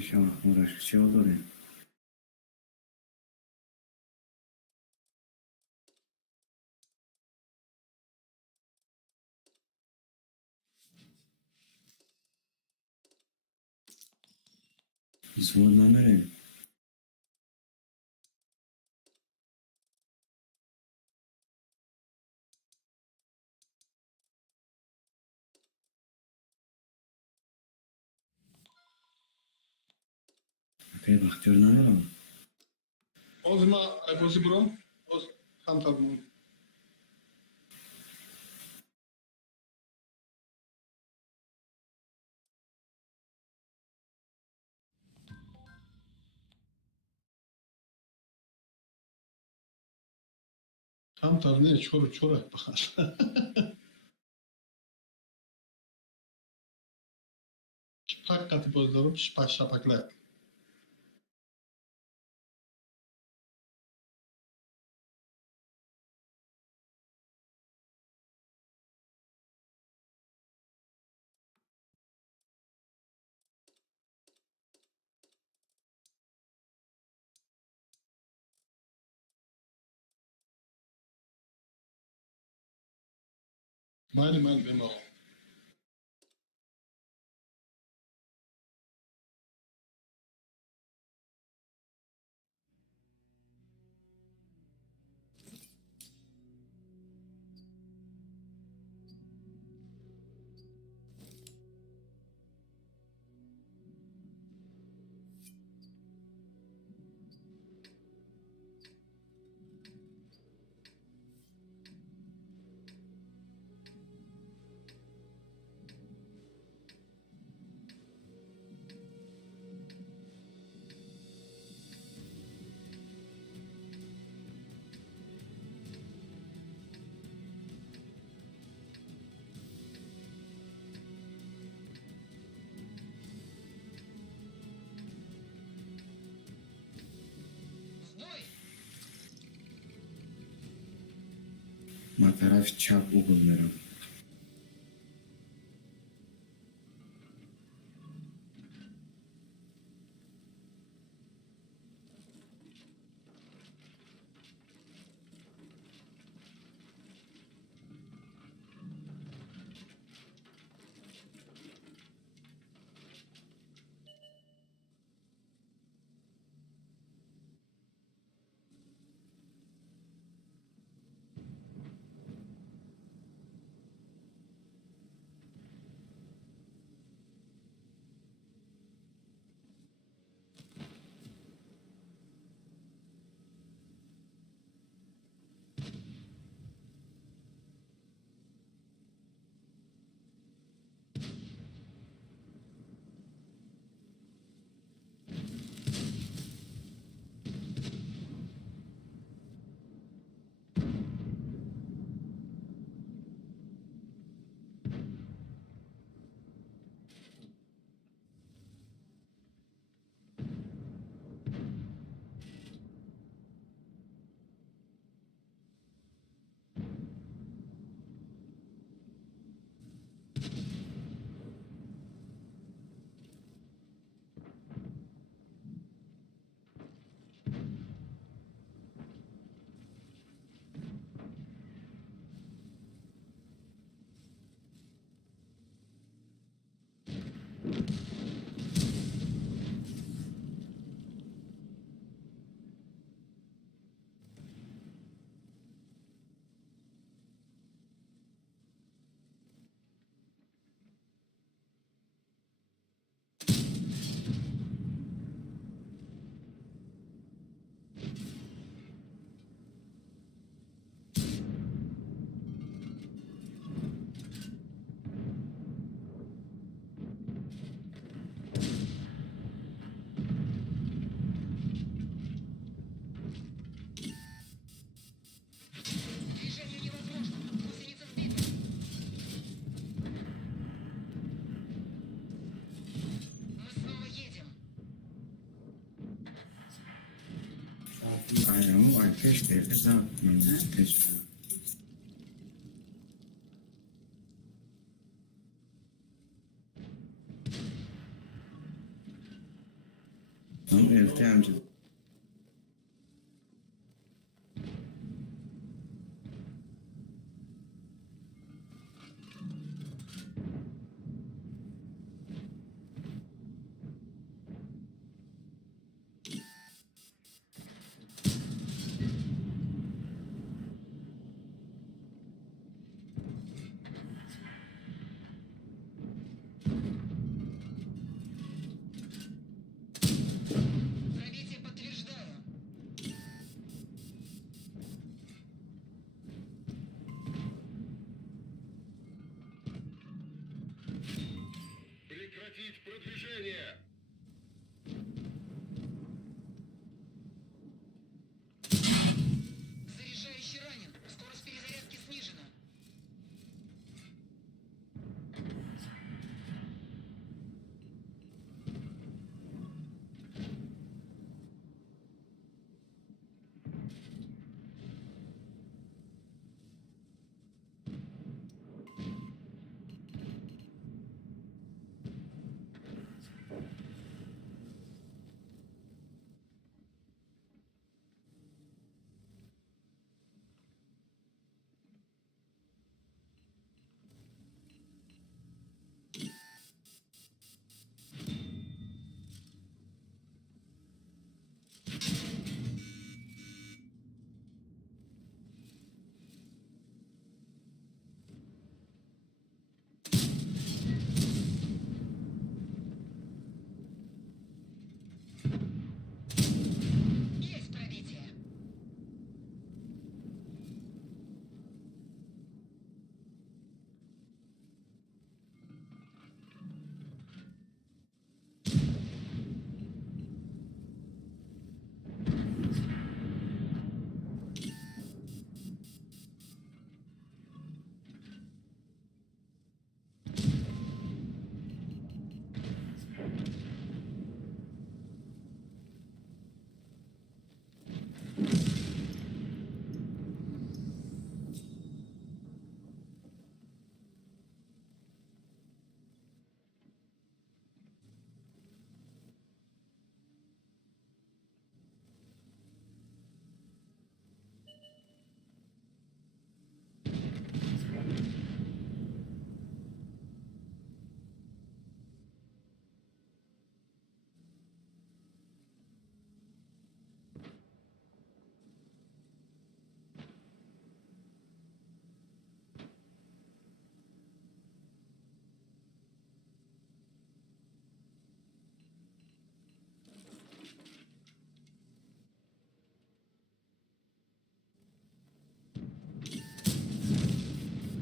yaşamak uğraşık şey olur ya. Biz buradan nereye? Epey bak görünen var ama. O zaman Aybozi Brom, o tam tabii. Tam tabii ne? Çorak bakar. Hakikati bozdurup şapaklar. Mayli benim o. Mataraf çap uğulları. Движение невозможно. Гусеница сбита. Мы снова едем. Ayağımı ateş devri dağıtmıyor. Ateş. elti amca. Пробитие подтверждаю. Прекратить продвижение! Заряжающий ранен. Скорость перезарядки снижена. Есть пробитие.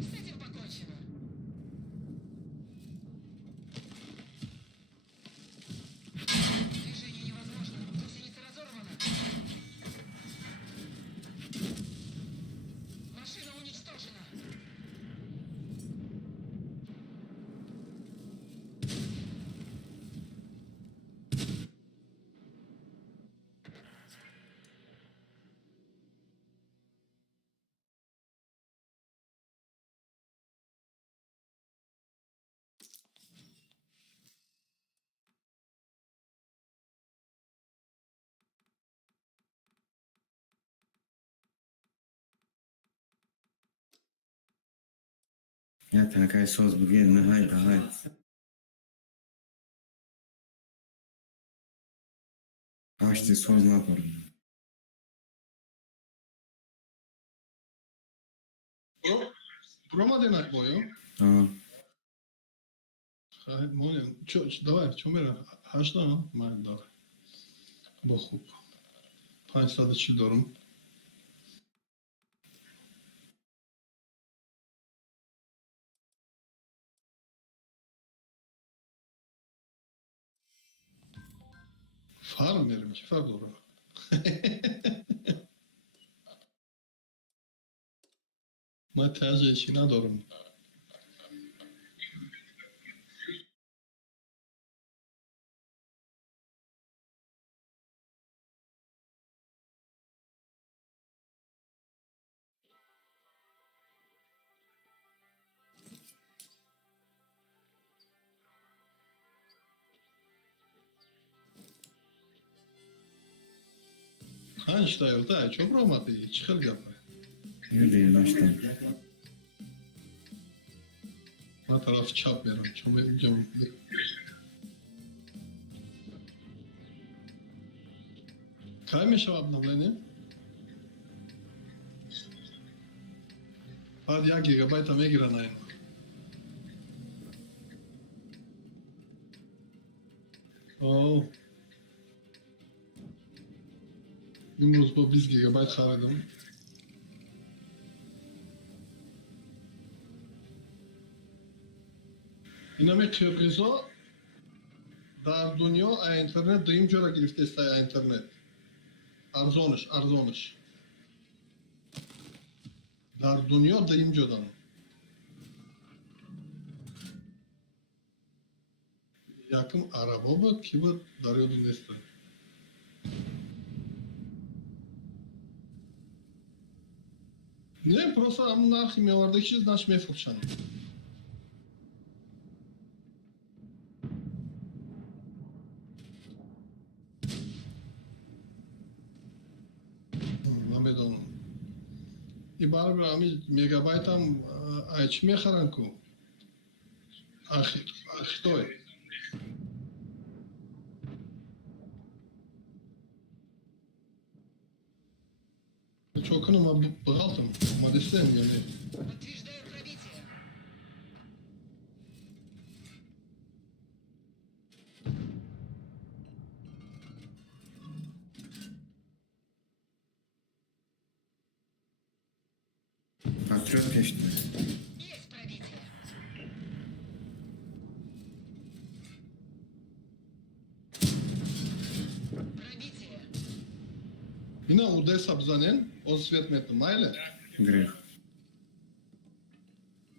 С этим покончено. Движение невозможно. Гусеница разорвана. Машина уничтожена. Ya takay soz bugün ne haydi haydi. Kaçtı soz ne yapalım? Брома денак бою. Aa, Хай, молим. Давай, чумера. Хашта, ну? Май, давай. Бохуп. 540 дорум. Farmerim ki fark doğru. Ma tercih için adorum. Ha işte orada çok romantik. Çıkır yapar. Ne değil açtım. Na taraf çap verin. Çömel. Kaj še obnovljenje? Pa 2 gigabajta me igra na eno. Oh. Windows bu 1 gigabayt xaridim. Inami Qirg'izo در دنیا اینترنت دویم جا گرفته است اینترنت. ارزانش. در دنیا دویم جا یکم عربا بود کی بود دریا نیست. نه просто همون نرخی میآورده چیز نش میفروشن. نمیدونم. این برای همین میگابایت هم چی میخرن کو؟ اختوی. Чокану ма бгалтам, ма десем yani. Подтверждаю пробитие. Patriot geçti. Есть пробитие. Пробитие. Yine Odessa bzanen, o svet metnu, mayle. Грех.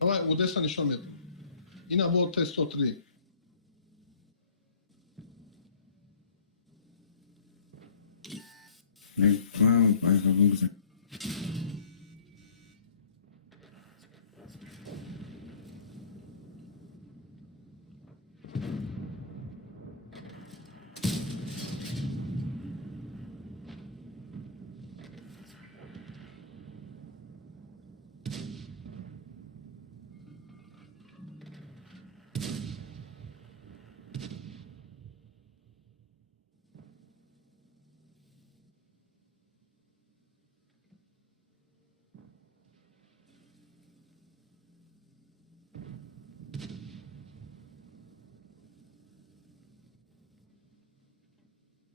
Давай Odessa nişan metnu. Yine bu T-103. Ne? Wow, ayakkabım güzel.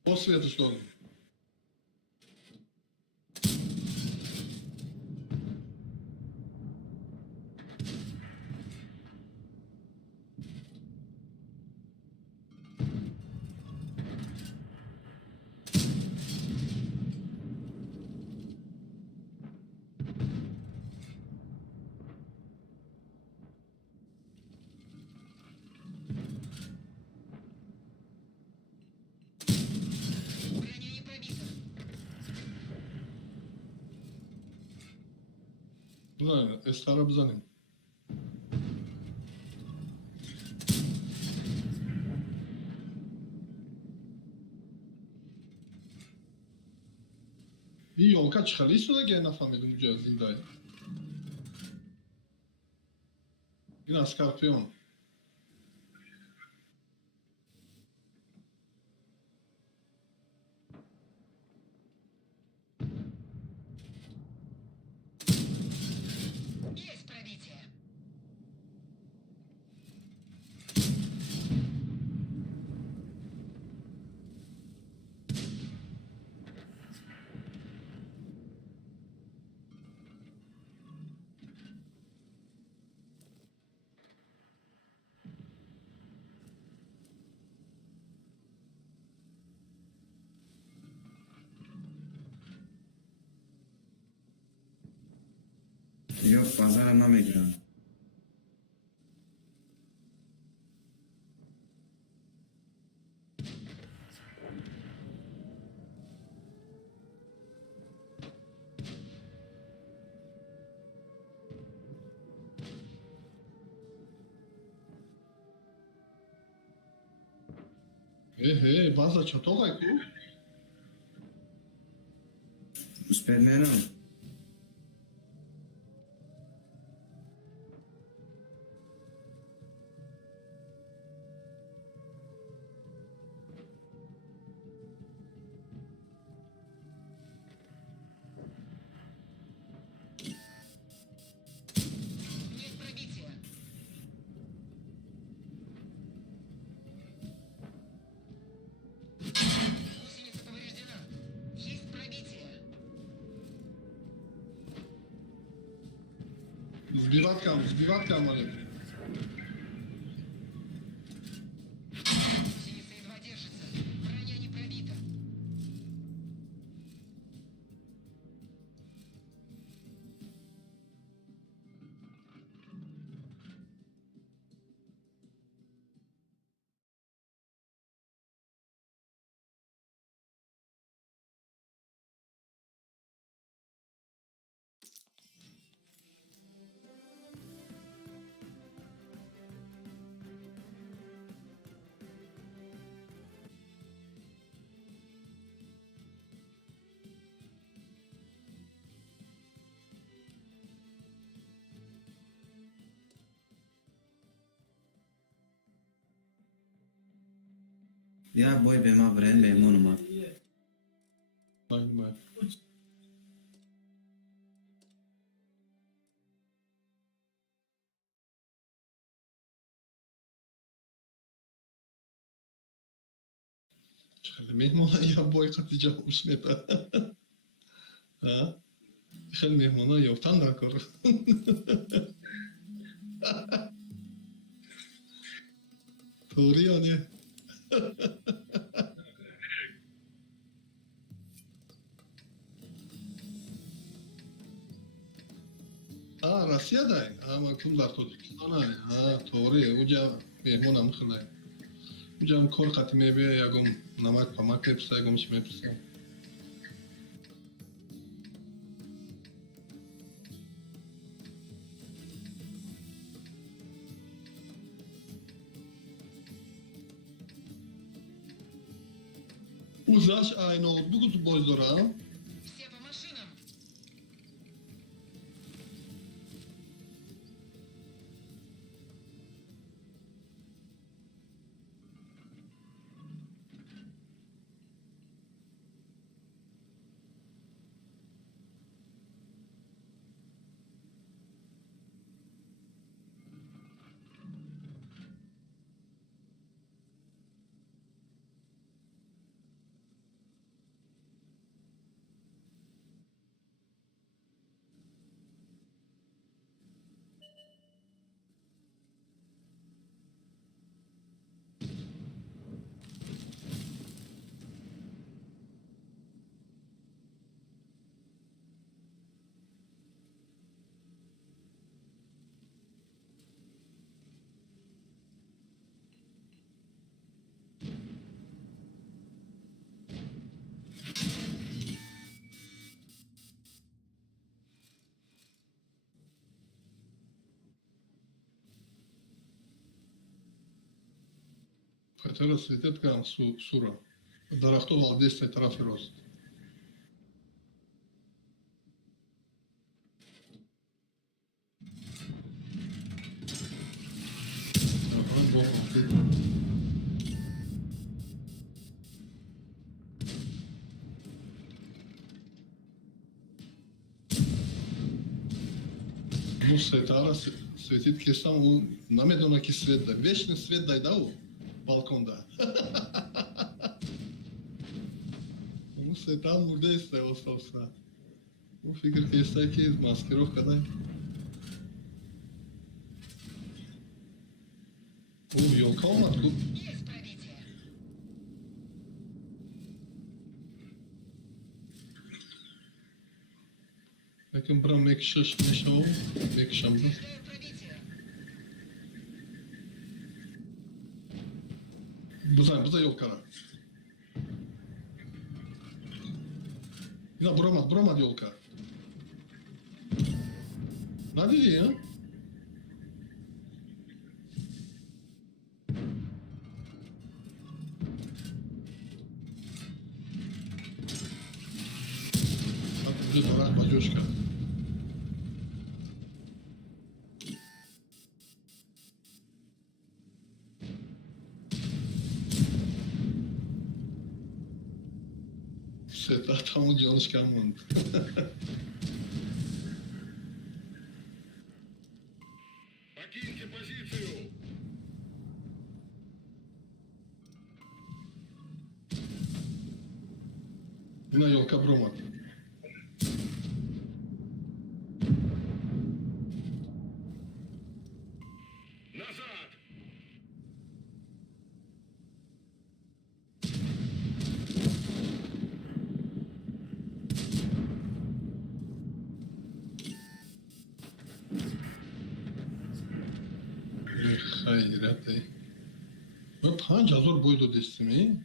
O svet što. Броня не пробита. Bzanen, Estara bzanen. Bir yolka çıkarıysa da gene nefahmedim bu cihazındaydı. Yine Skorpion. Есть пробитие. Yok pazara میگیرم. Baza çatok ayku. Суперменом. Нет пробития. Гусеница повреждена. Есть пробитие. Сбивать камеры. Гусеница едва держится. Броня не пробита. Ya boy به ما برن میمون اومد. باید. خیلی مهمونه یا بای قطعی جوابش میده. ها؟ خیلی مهمونه یا تن در کار. طوری یعنی. راسیه دای. ما کم در تو نه. طوری اوجا مهمونه مخله. اوجا هم کار قطعی میبیه یکم نمک پمک بپسه یکم چی میپسه. اوزاش ноутбуку تو باز دارم. Все по машинам. Хотела светит кан сура. Дарахтов алдестай тарафи рост. Ну, светара светит кесам, он намедона ки свет дай. Вечный свет дай, да, балконда. Ну, светан мурде истай остался. Ну, фигр кестай ки маскировка дай. О, ёлка омад, тут. Есть пробитие. Яким брам мек шиш мешал, мек шамда. Ждаю пробития. Буза ёлкара. Ина бромад ёлка. Надиди, а? اونجا درخت با جوش کرد. ستاد همون جانش کم موند. Покиньте позицию! اینا یولکا برومد. Назад! خیرته. و 5000 بویدو دستمی.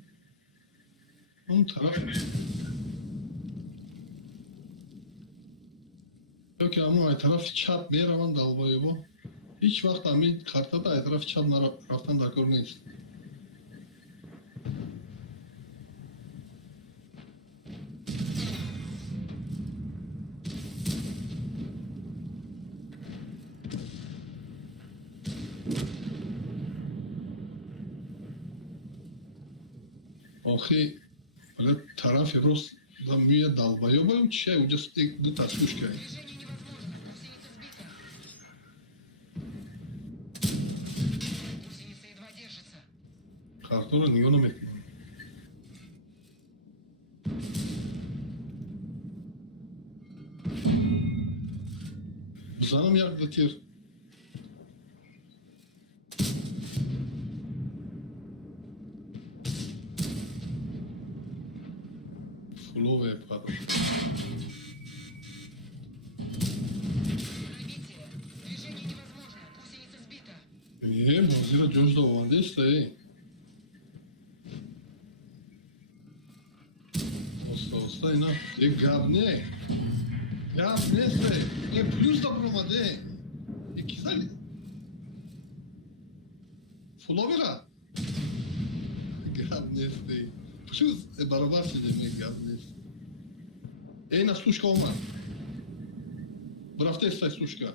اون طرف. یا که اما طرف چپ میروند دلبایی با. هیچ وقت همین خرطه تا طرف چپ رفتن در کار نیست. آخی ولی طرف راست میاد دلبایی با چیه اونجا یک دو تصویش کرد. خرطه رو نگاه نمیکنم. بزنم یک دو تیر. Фуловая падла. Мозира Джош да овандеста, Оста, ина. Габ не. Габ не сте. Плюс да промаде. Кисали. Фуловера. Габ не сте. Плюс барабар сидим, габ не сте. Ейна слушка омад. Брафте стай слушка.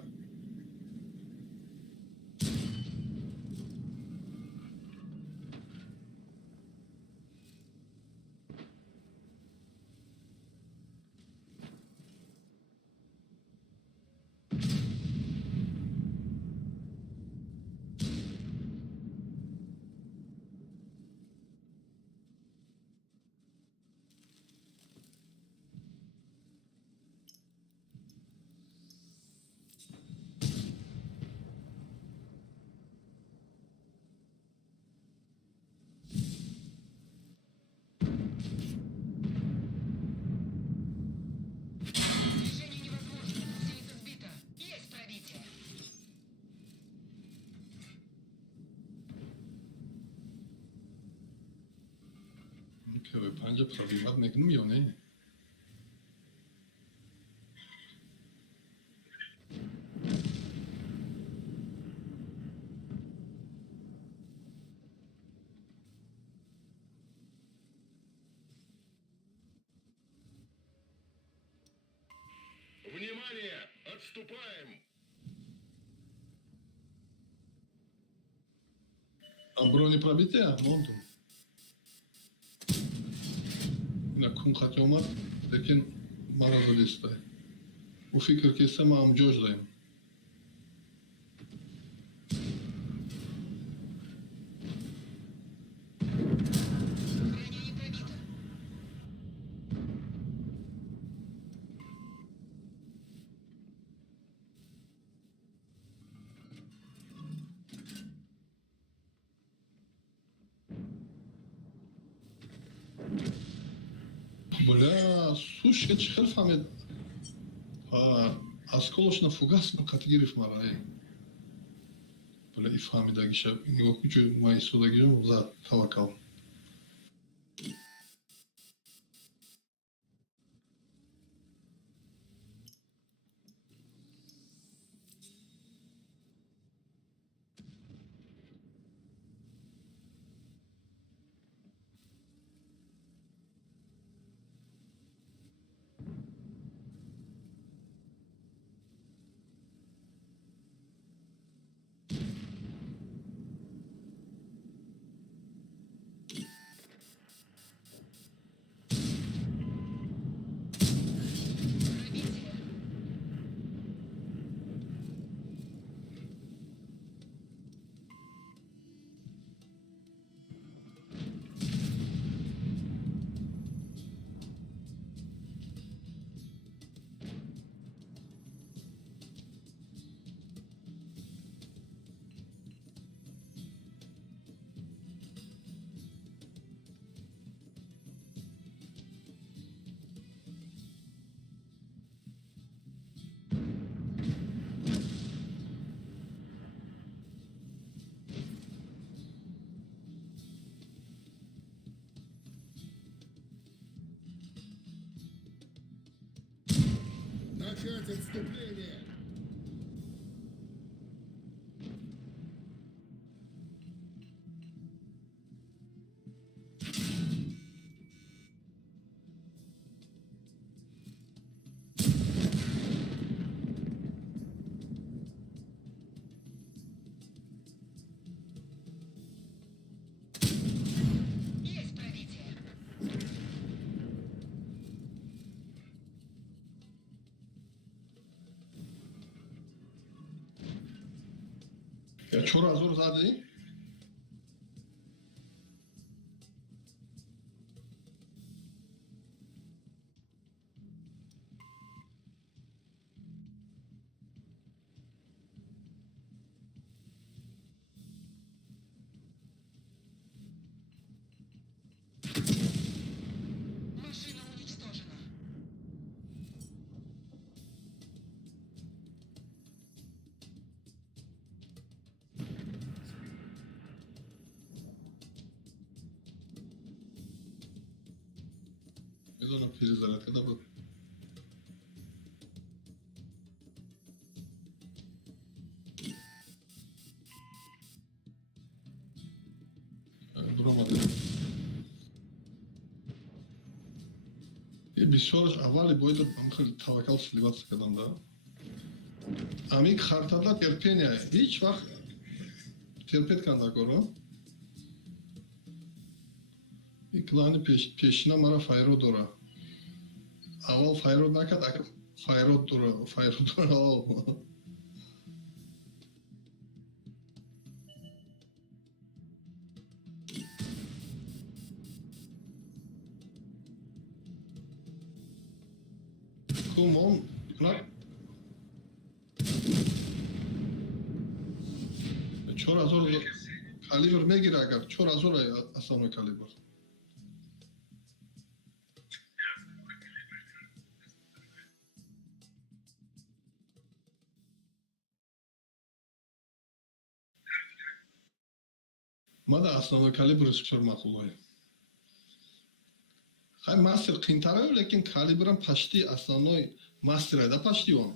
که به 5 پرویمت میکنم یا نه؟ Внимание! Отступаем! А брони пробития? Монту. اینا کون خطی اومد لیکن مرا دلیسته او فکر که سه ما هم جوش داریم бля, слушай, че хел фамед осколочно фугасную категорию фмарай. Бля, и фамедаги ша, него кучу мои судаги за тавакал. Начать отступление! Есть пробитие. چرا زور زدی؟ Машина уничтожена. میدونم перезарядка да بود. درآمده. بسیارش اولی باید من خیلی توکل سلیبات کردم دا. امی خرطادا ترپینه. هیچ وقت ترپیت کنده کارو. İklani peşine mara fayro dora. Aval fayro ne kadar fayro dora al. Kumon bırak. Çok az olur. Kaliber me gir agar. Çok az olur aslında kaliber. Mada aslında kaliber sıçrar makul. Hay master qintara lekin kalibram pashti основной master da pashti on.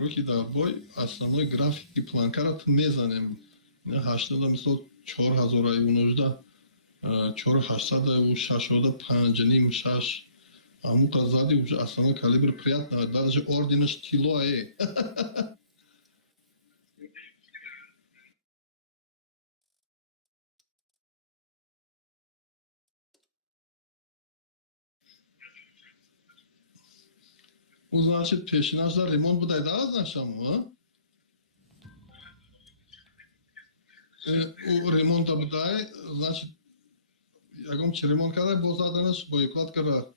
Руки да бой основной графики планкарат мезанем. 80 мисол 4019 4865 ним 6 Аму казади уже основной калибр приятно, даже орденеш тило е. Ну, значит, пешинаш да ремонт будай да значам, а? У ремонта будай, значит, ягом че ремонт кадай, бозаданаш бойклад кара.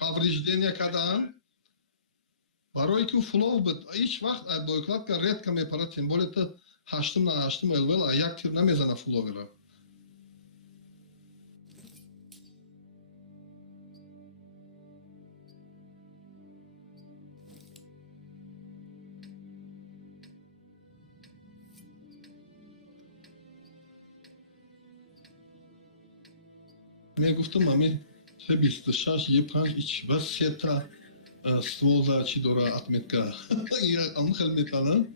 Повреждения кадан, барои ки флоу буд, ҳеҷ вақт бойклатка редка мепарад, тем более та 8 на 8 элвел, а як тир намезана фловера. Мегуфтам ами Т-26, Е5, ва сета ствол за чи дора отметка. Ам хел метана.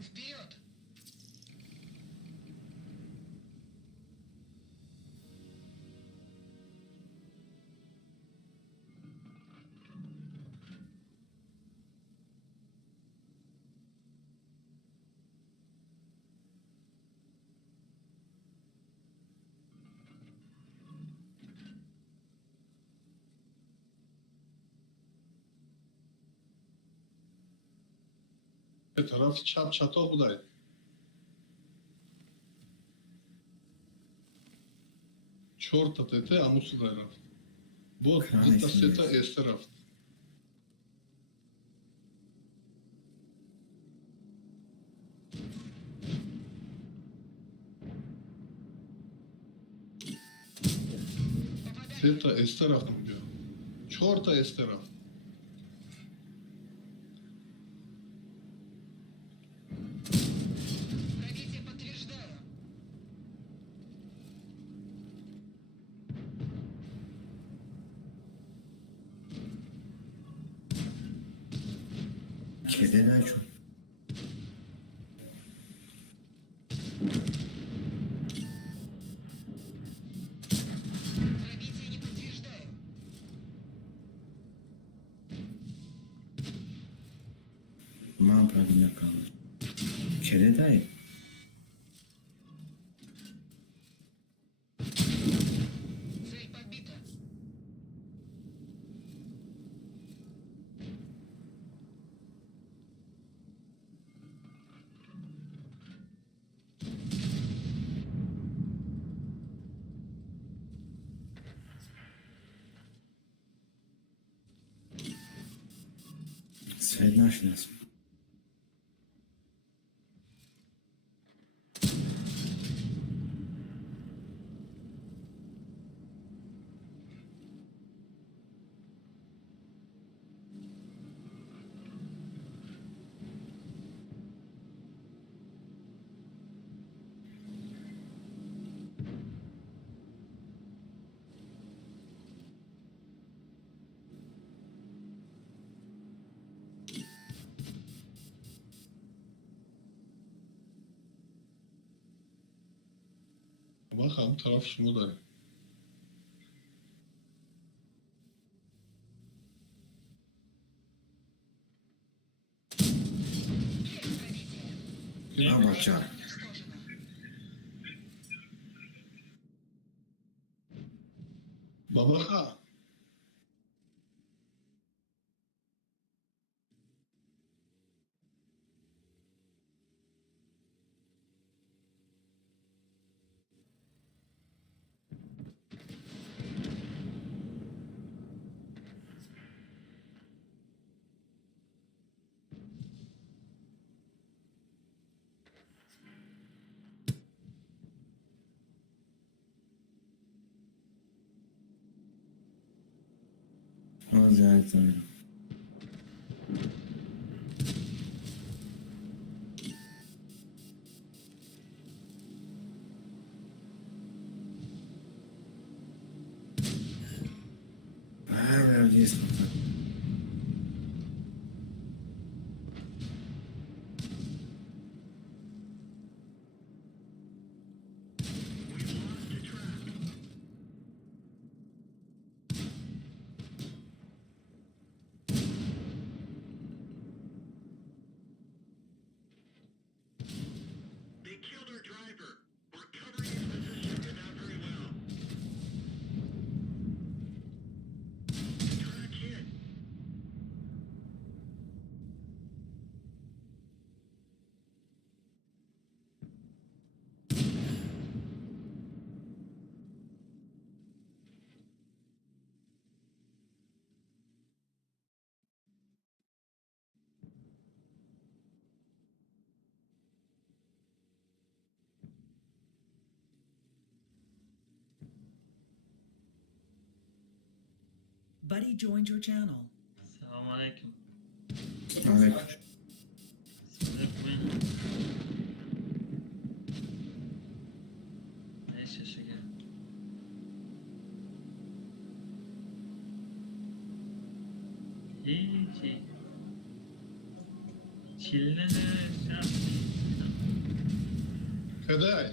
Вперед! тараф чап чато будай. Чорта тете амусу рафт. Боз дита сета эсте рафт. سه تا اس رفت اونجا، 4 تا اس رفت. Пробитие подтверждаю. کده نشون. Пробитие не подтверждаю. من правда نکنم. کده دایی. Цель подбита. سوید نشناسم. بخ هم طرف شما داره. Есть пробитие. نه بچه Уничтожено. بابا خا آزاد دارم. نیست. They killed our driver. We're covering his position, but not very well. Track hit. Buddy joined your channel. Selamun aleyküm. Aleyküm. Size bugün ne yaşayacak? Hiç. Çilene de کدای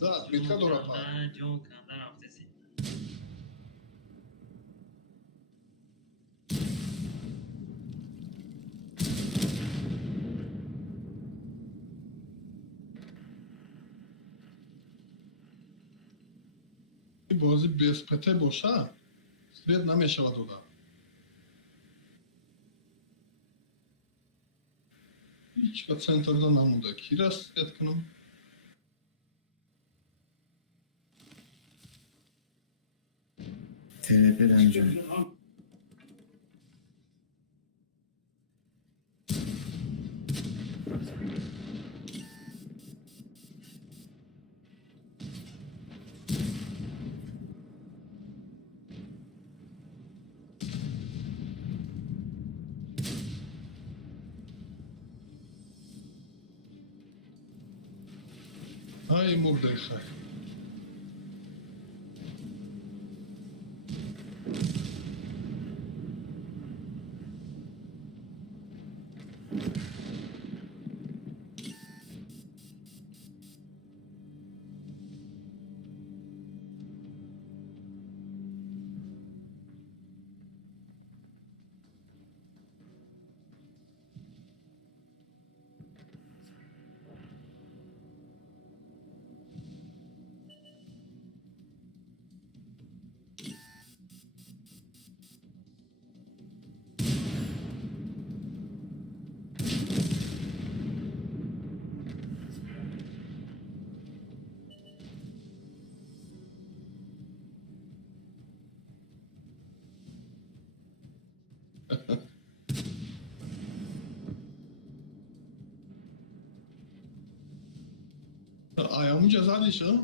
زد بیتکا دورا پا جون کندن رفتسی. این بازی بیسپته باشه سرید نمیشه و دودا هیچ که سنتر دا نمونده کی را سرید کنم ترپل انجام. ای مرده خیر. Ayağımı cezadış ha.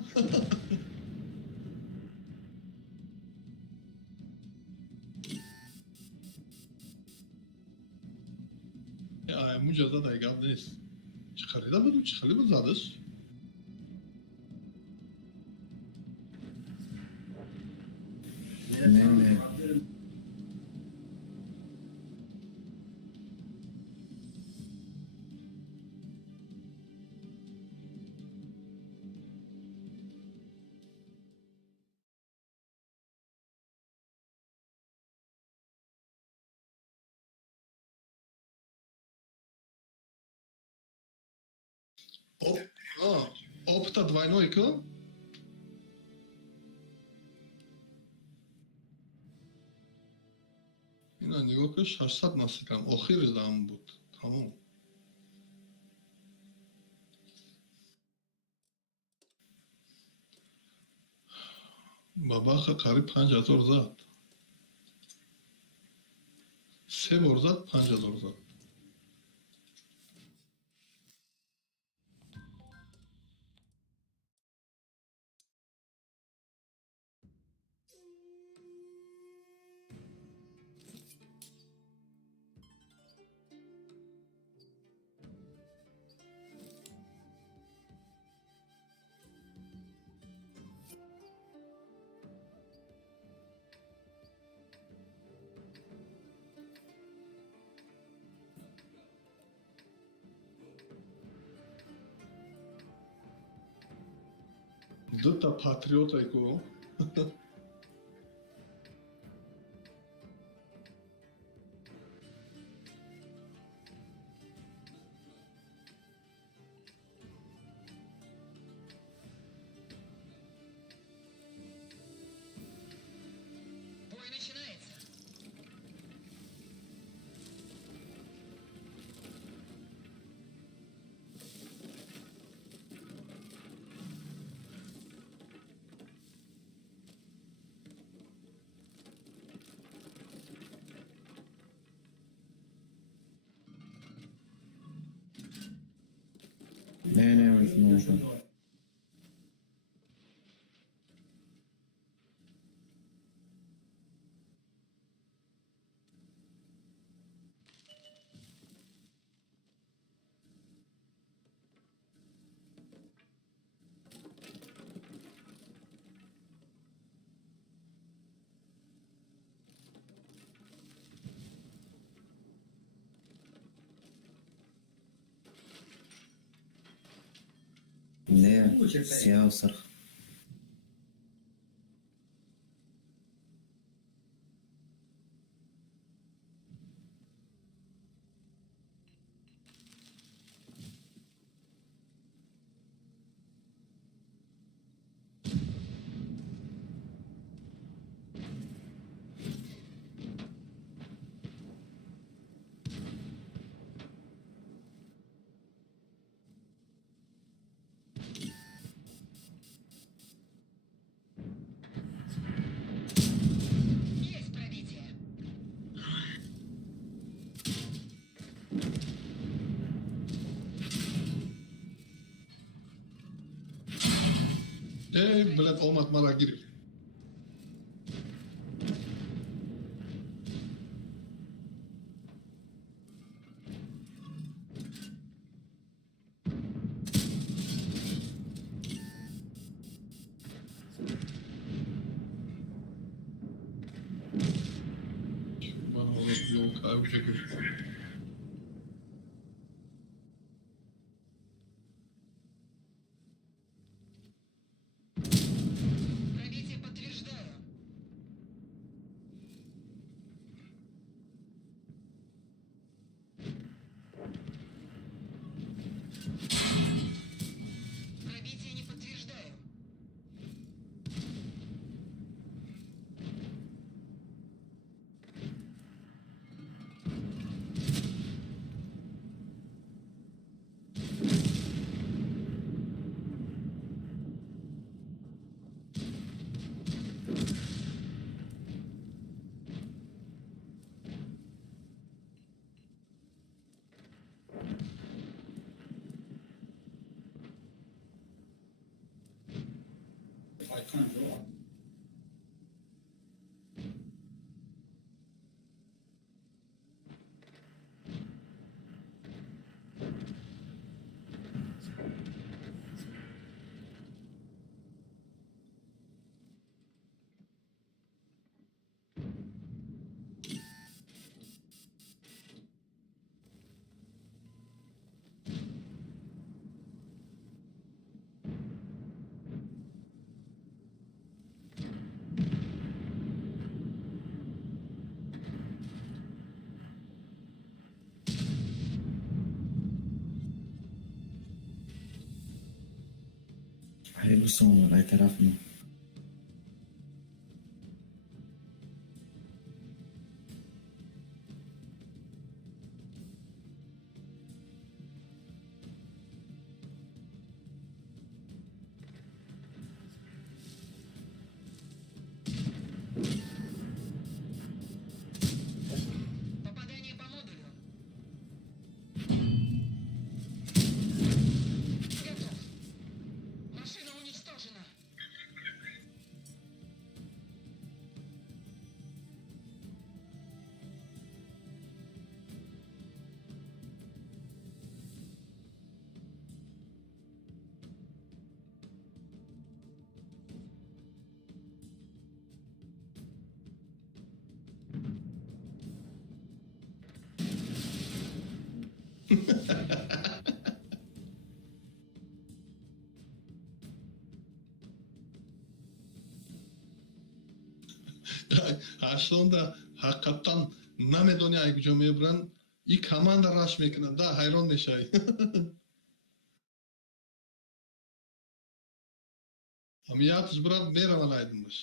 Ayağımı cezad ayağım نیست. چخلی بدو چخلی بود زدش. نه Опыта двойной-ка. اینا نگاه که 600 نسیدم آخر زدم بود تمام بابا قریب 5000 زد 3 بار زد 5000 زد دو تا پاتریوت ایکو Бой начинается. نه واسه نه سیاه و سرخ Есть пробитие. ای بلد آمد مرا گرفت Кайф же. Пробитие подтверждаю. Пробитие не подтверждаю. هيبصوا على اعترافنا. Попадание по модулю. Готов. Машина уничтожена. ҳаштонда ҳақиқатан намедони ай куҷо мебуранд и команда раш мекунад да ҳайрон мешавӣ ҳам як збират мераван айдимаш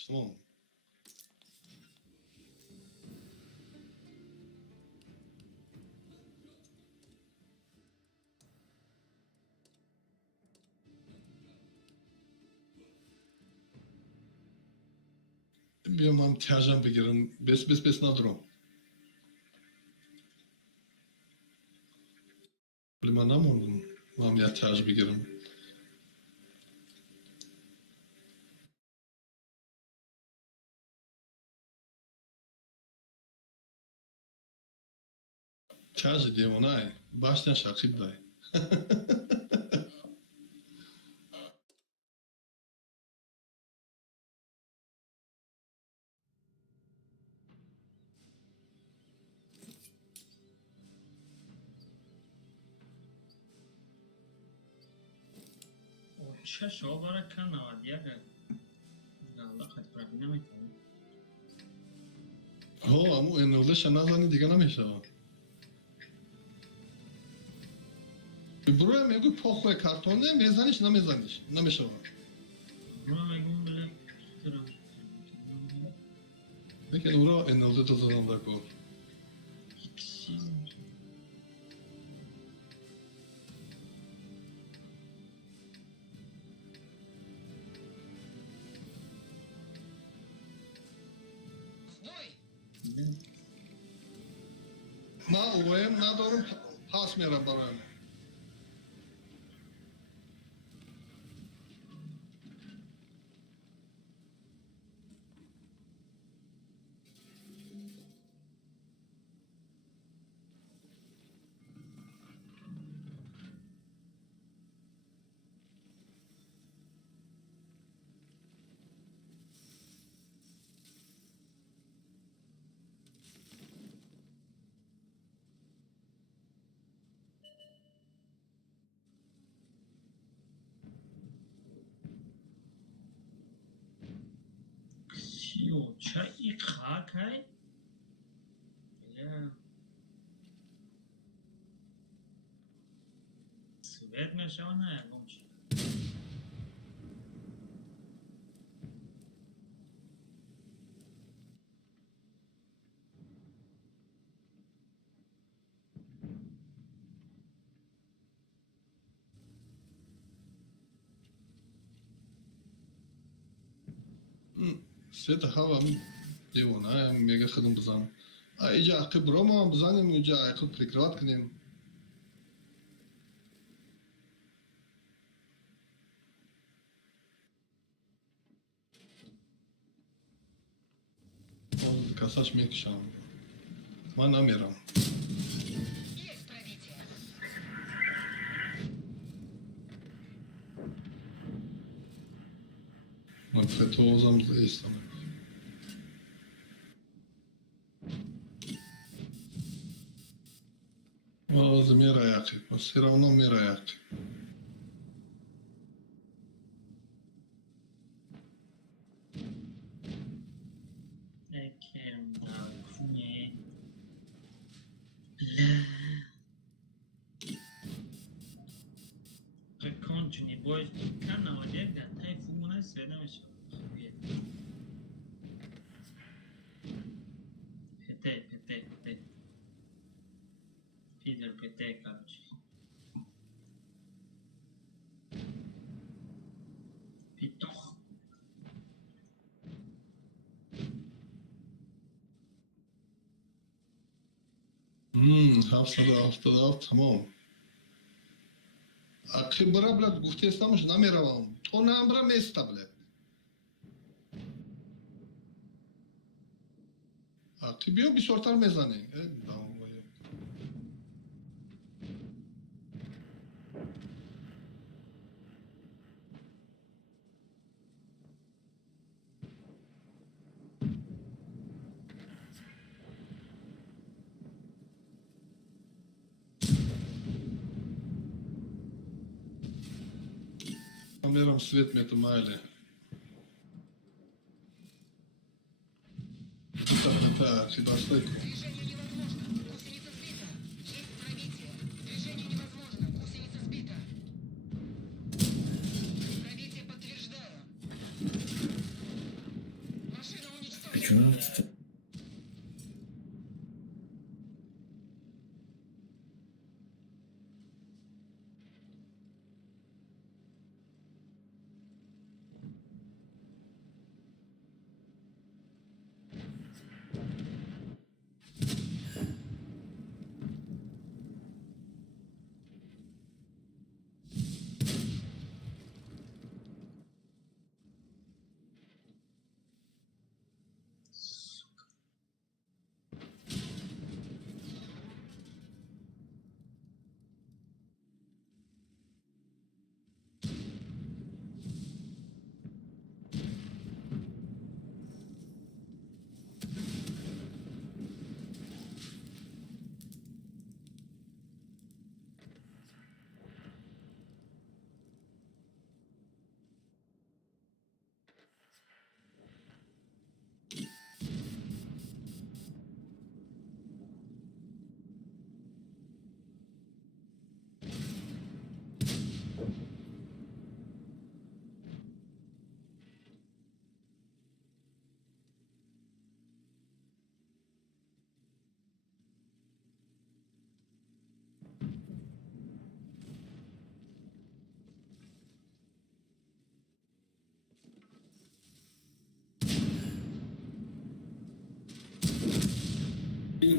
биём ҳам тяжам бигирам бес надурам вале ман намондам ҳам як тяж бигирам тяжи девонае башня шақибдай چه شو برای کنار دیگه الله خط پرابی نمیکنه ҳо аммо энӯлеша назани дига намешавад броя мегӯй похӯе картоне мезаниш намешавад برو میگم بله درم лекин ӯро энӯле дозадам дар кор چیز Стой! ман увоем надорам пас мерам бароям И хакай? Бля. Свет мешаная, гомчи. Света хава девона, мега ходом бзам. А иджа акы брома бзанем, иджа акы прикрывать кнем. Он касач мекшам. Ма намерам. Есть пробитие. Он претозам здесь. О, замера яки. Все равно мера яки. Экем да куне. Бля. Приконченый бой. Канал дега, тайфуна света мешаная. ПТ. Пидор ПТ, короче. Петух. هفتاد تمام اخی برا بلد گفته استمش نمیروم تو نمبرم استبلد اخی بیا بیشتر میزنه Мерам свет мету майле. Так, сюда стойку. Движение невозможно. Гусеница сбита. Есть пробитие. Движение невозможно. Гусеница сбита. Пробитие подтверждаю. Машина уничтожена. Почему автор?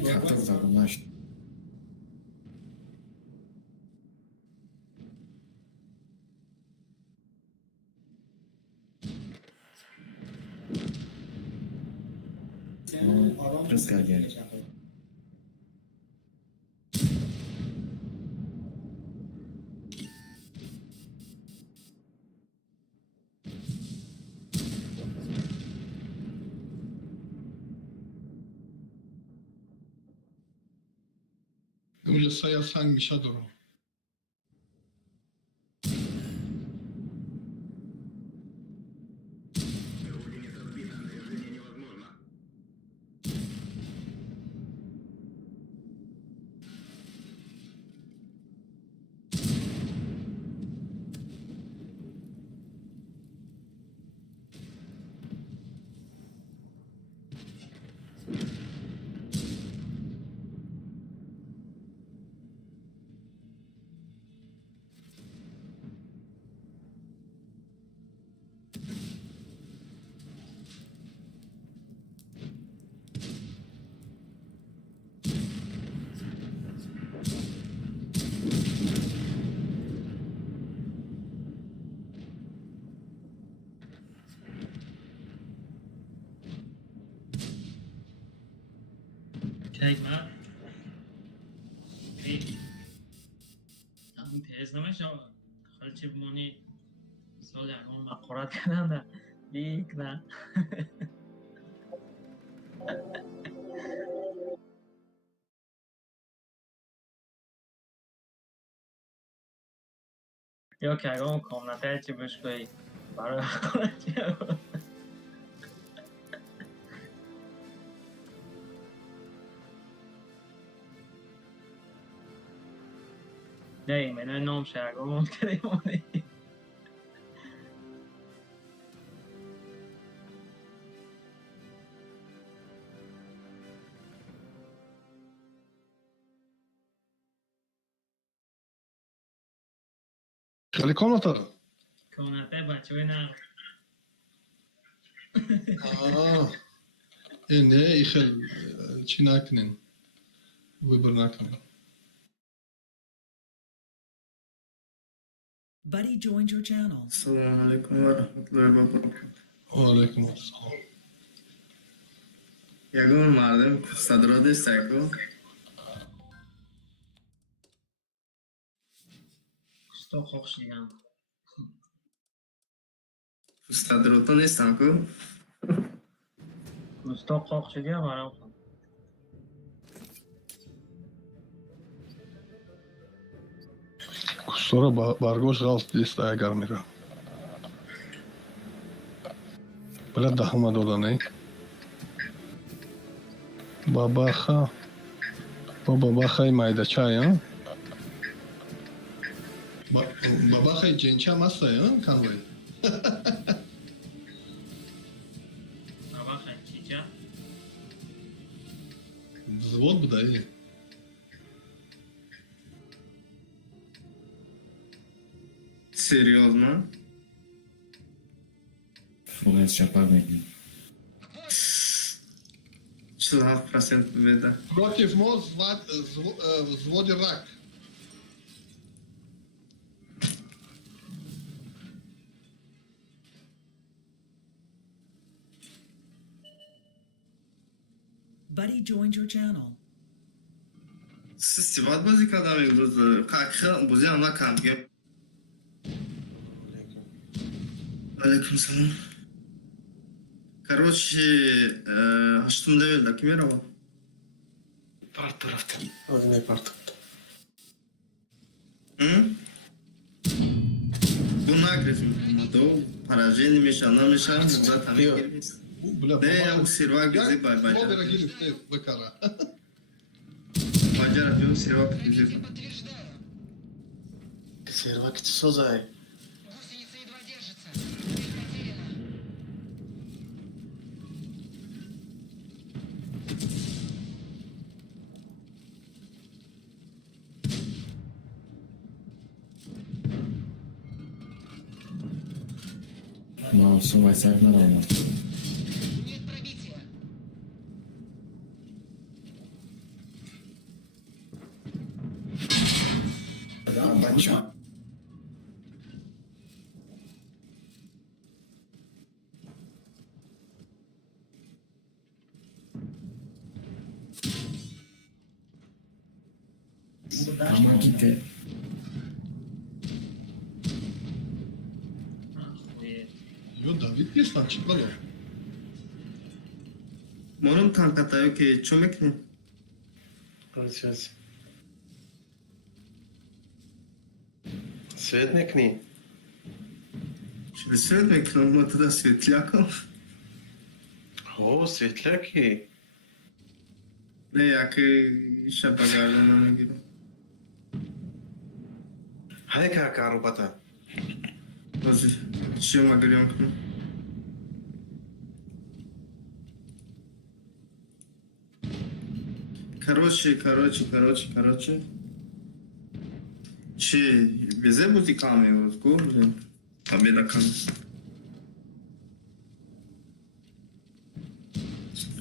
Как-то значит. Ну, рассказывай. اونجا سایه سنگ میشه درو Tegma. Tam tez namash خالتي بموني سال اون ما قرات کننده لیک نه یا که اگه اون کامنته چی بش کوی برای قرات نه من نام شاگو ممکنه مونی خیلی کامنتارم. کامنته بچه نه نه ای خیلی چی نکنین ویبر نکنین. Buddy joined your channel. السلام علیکم و رحمت الله و برکاته. و علیکم السلام. یگان مردم صدرات استایکو. ستا خوش دیگم صدرات نیستن کو. ستا خوش دیگم برام کسورا بارگوش غلط دیست اگر میرم. بلد دهم دادنی. بابا خای مایده چای ها. بابا خای جنچه مسته ها کنوی. بابا خیلی چیچه زود بودایی. Серьезно? Фугас шапар мекин. 47% победа. Против МОЗ взводе рак. Buddy joined your channel. Систиват бази кардам имрӯз. Хақиқат бозӣ ҳам накардам дигар. Алейкум салом. Короче, ҳаштум левелда ки меравад? Парт рафтам. Озме парт. Бу нагриф мекунад. Поражение мешав, намешав, муддат ҳамин гирифт. Не, як сервак гизи бай-бай. Мобера гирифте бекара. Баҷара биё сервак гизи. Подтверждаю. Сервак созай. Гусеница едва держится. Цель потеряна. Маусум вайсак наромад. Нет пробития. Бача. Помогите. Охуеть. Йо, Давид нестан чи бало? Монам танкатаю ки чӣ мекунем? Свет мекни. Чили свет мекунам? Мо туда светлякам. О, светляки. Не, яки шабагарда намегирам. Хайде кака робота. Бази, чӣ магирам кунам? Короче. Чи везе бузикам имрӯз ку? Победа кам.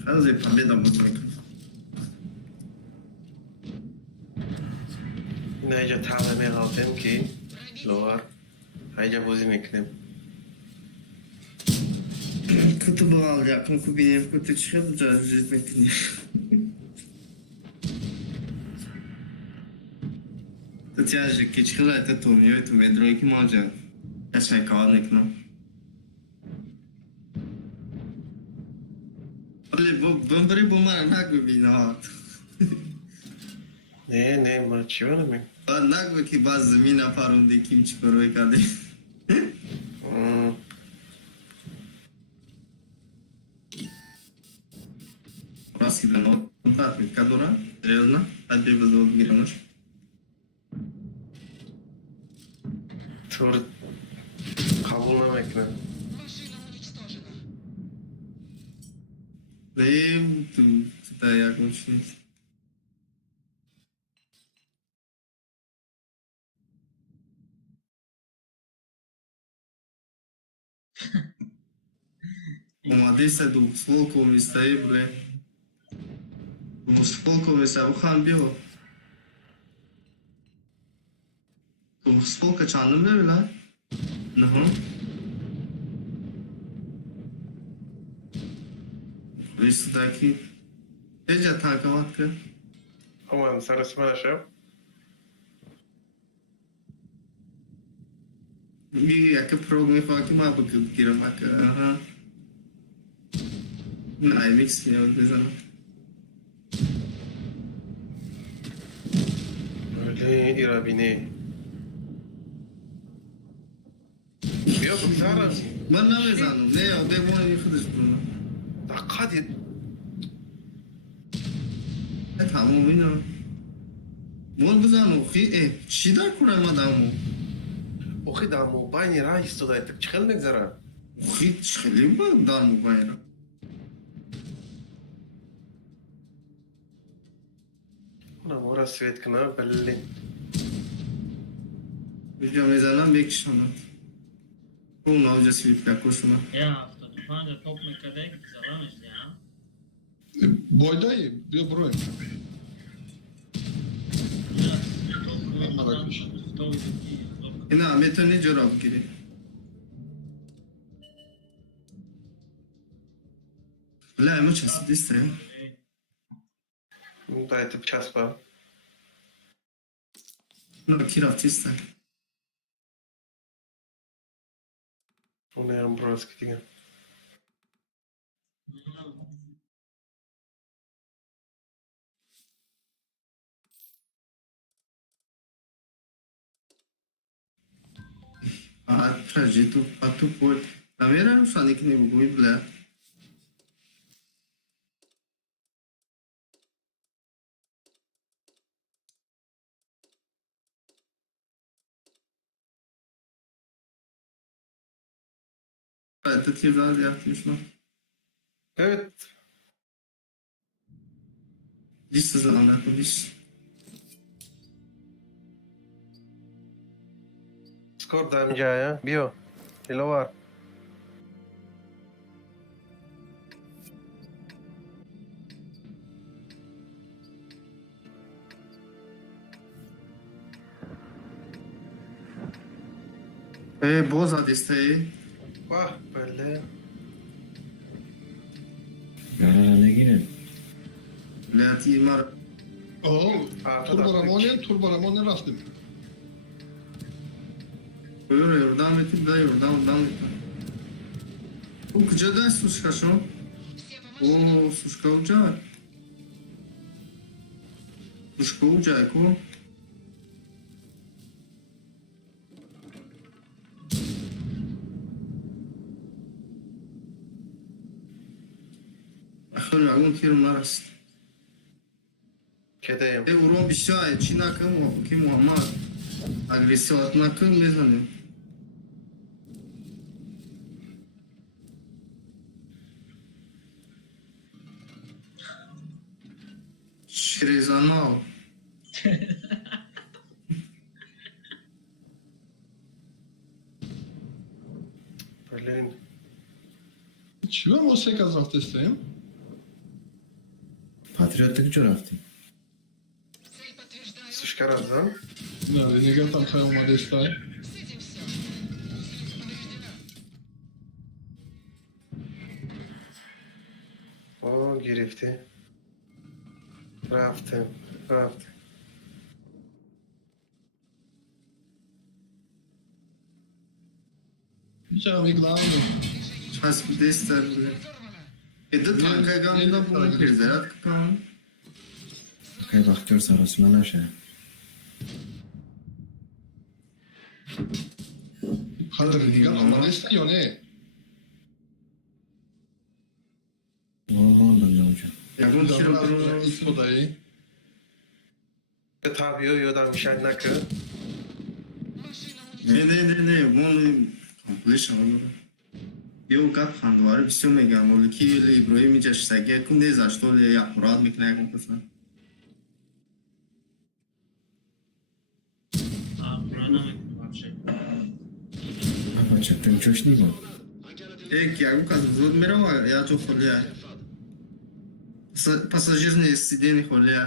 Хазе победа буд мекунам. اینجا تعمیم می‌خواستیم که لوار اینجا بازی میکنیم. Kutu bağlayacakım, kubinem kutu çıkıp da zeyt mektini. тяжи кичхила это тумьёй ту метройки маҷа. Я чайкавад мекунам. Вале бомбари бо ман нагӯ биноҳат. Не, ма чӣ ванамем? Баъд нагӯ ки баъд замина паронди ким чӣ корое карди. Раски дано татбиқа дора? Серьёзно? Ҳаҷи бизод гирамаш. Тур қабул намекунам. Машина уничтожена. ту та як мушкил. Омади са двухстволку мистаи бле. Двухстволку миста бухан биё. Двухстволка чандум бебила? Нҳо. Вистаки. Эҷа танкават кар. Омадам сар осмонашам. Яке прог мехоҳад ки ман бигирам ака. Аҳа. Nej, mix мезанам. Блин, ира бинӣ. Биё духтарам. Ман намезанам. Не, одемони худаш бунам. Даққати Тамом ина. Мон бизан охи, чӣ дар кунам адамо? охи дар мобайни рай истодай, так чӣ хел мегзарад? Охи чӣ хеле дар мобайна. Намора свет кунам, блин. Иҷо мезанам бекишонад. Он навҷа свитка кушонад. Я автотюфанга топ мекадай, заламеш ли, а? Бойдай, биё броем. Ина метони ҷора бигирӣ. Бля, мо часбиста. Дай ты часпа. Ну, ки рафтиста. Унеям броски дига. Trajeto a tu pôr. A ver, eu não sabia que nem o Gui, bля. Это тебе надо, я отлично. Evet. Дишь за мной, дишь. Skor da amcaya. Biyo. Hilo var. Boz adesteyi. Vah böyle. Yarara Lati mar. Turboramonen rastım. Buyur, yordam etip de yordam et. Bu kıcada suşka şu. Все помощники O suşka ucay. Suşka ucay ko. Ахır agun kirim narast. Kedeyim. Uron bir şey, Çin akım ki Muhammed. Agresif atmakım ne zanıyor? Şirezanov. Блин. Чего мы все как растем? Patriotlık coğrafya. цель подтверждаю. Сушка раздан. Да, не там хайма дестай. С этим все. Гусеница повреждена. O girifti. Raftı. جام اقدام چسب دست داره ایده تانکه گام دا بونه پیرزرد کن خیلی وقتی سراسما نشه خاطر دیگه آماده است یا نه نورمان بنده اونجا یکون چی رو دارم برو ایست خدایی Tabii yodam şahit nakı. نه بون کامپلیش آمده یو گپ خندواره بسیار میگم ولی که ابراهیم اینجا شتگه کن نیزش طول یک مراد میکنه یکم پسن Kur'an'a mı şey? اما چطور جوش نیمون یک یکو کس زود میره و یا تو خلیه پاساژیر سیدین خلیه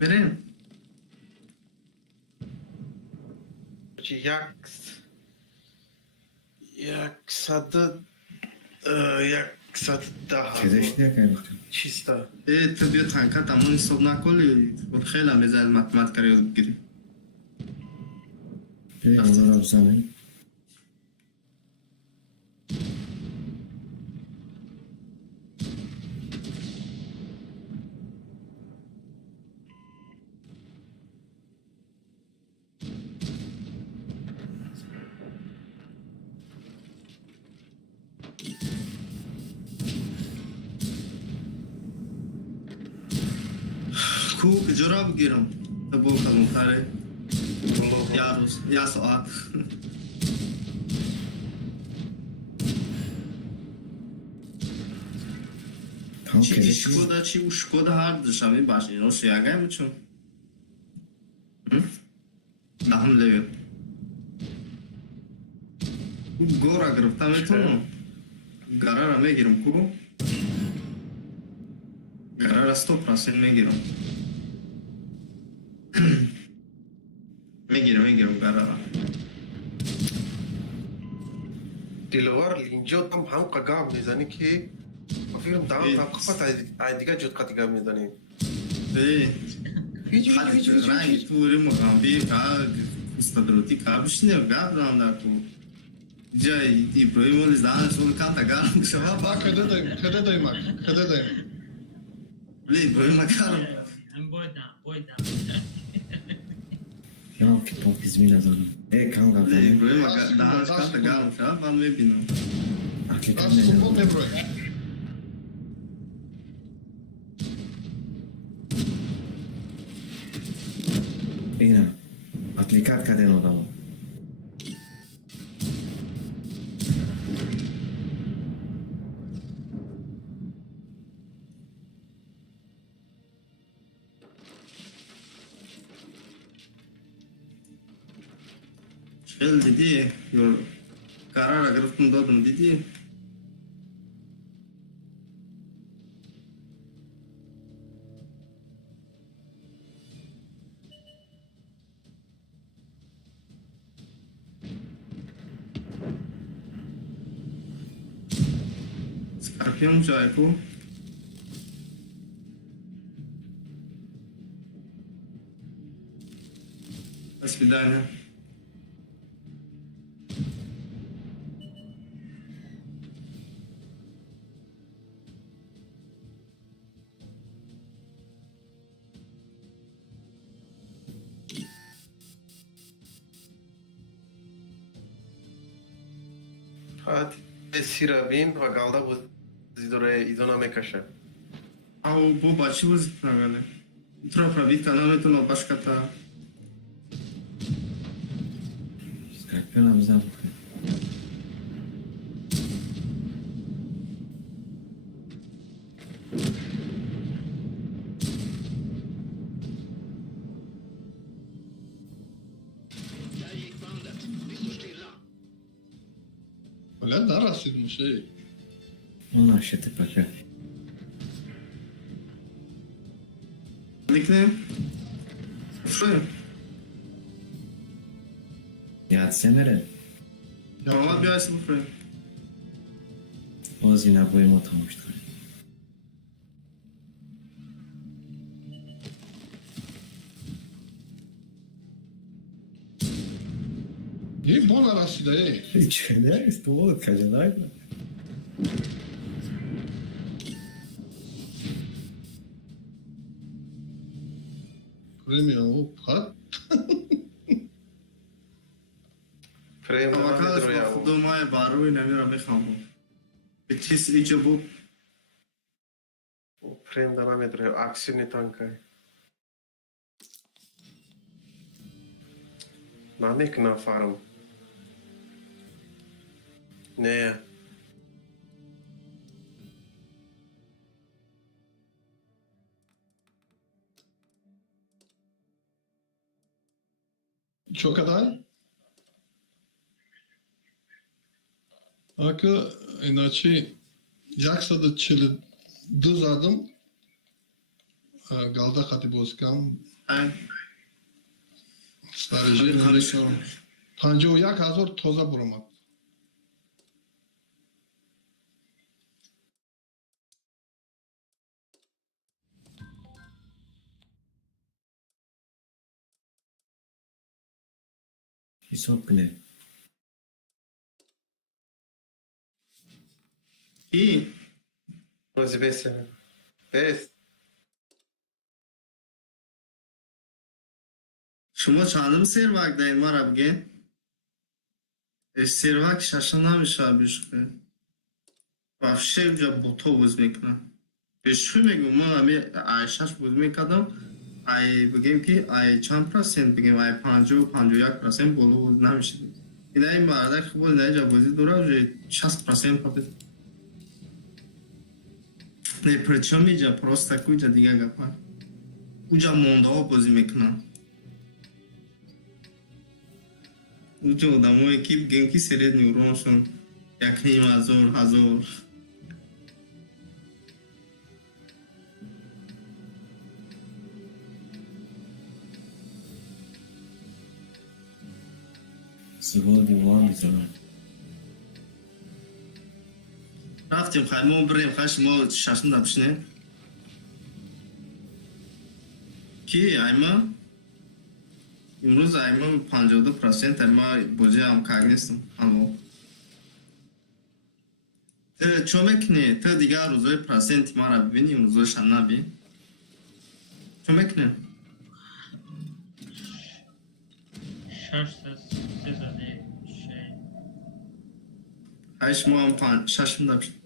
بریم یک saat daha. چیزش نکنیم Çista. تو بیا تنکه تمون حساب نکلی خیلی میزل مطمئن کاری یاد بگیری بیا اون رو بزنیم کو کجا بگیرم تا با کلونتره یا روز یا ساعت چی اوکی شکودا چی و شکودا هر دشمی باشه اینو سیاگه میچون دهم لیو گورا گرفتم ایتونو گره را میگیرم کو گره را 100% میگیرم میگیرم گره را Dilovar linjo tam ham kagam mizani ki. Afirim tam tam kafat aydiga jut katiga mizani. Hiç رنگ توری مقابی که استادروتی که بشینه گاب دارم در تو جای ابراهیم ولی زن سول کم تا گرم شما bak kede daymak kede daymak ولی ابراهیم مکرم Hem boydan. یا که پاکیز می ندارم ای کم ولی گفتم ابراهیم دهنش کم تا گرم شما من میبینم اکی کم Nasıl bu نمیدونم ne buraya? اینا اپلیکات کدن آدم شل دیدی یور قرار گرفتم دادم دیدی سکارپیون جای کو До свидания. Hadi sirabin va galda bu zidore idona mekasha. Au boba ce vă zic fragale? Tropa vita nu metu no bașcata. سکرپیون هم زن بکنم ولا ده رصيد مش ايه اون ناشته پکر Nickname? Fırın. یاد سمره Mama bir ayısı bu fırın. باز این ابوی ما تماشت کنیم daí. Ne, estou, kajanay. Premium o pat. فریم Ama نمید kas روی ba او khudumay baroy namira mekham. Betis ijo bu فریم نمید روی عکسی نیتان که نمیک نفرم نه Çok aday. Акı иначе якса да чили düz adım galda katı bozkam ay strateji karışıyor. Panca o yak hazır toza buramak. Hisob ne? İyi. روزی بسنه بس Şuma çanım servak dayın var abi. Servak şaşınamış abi şu. Вообще уже бото возникна. Бешу мегу ма ами ай шаш возникадам. Ай бигем ки ай чанд процент бигем ай 51% боло намишид. Инай марда хубо наҷа бози дура уже 60% папе. Не причем иҷа просто куҷа дига гапа. Уҷа мондаҳо бозӣ мекунанд. Уҷа одамое ки бигем ки средний уроншон 1500 Сегодня мама зовет. рафтем хай мо бирем хаш мо шашм дапишне ки айма имрӯз айма 52% айма бозиам кагнестам ҳамо ту чо мекунӣ ту дигар рӯзои проценти мара бибинӣ рӯзоишан набин чо мекунӣ ҳайш моам шашм дапиш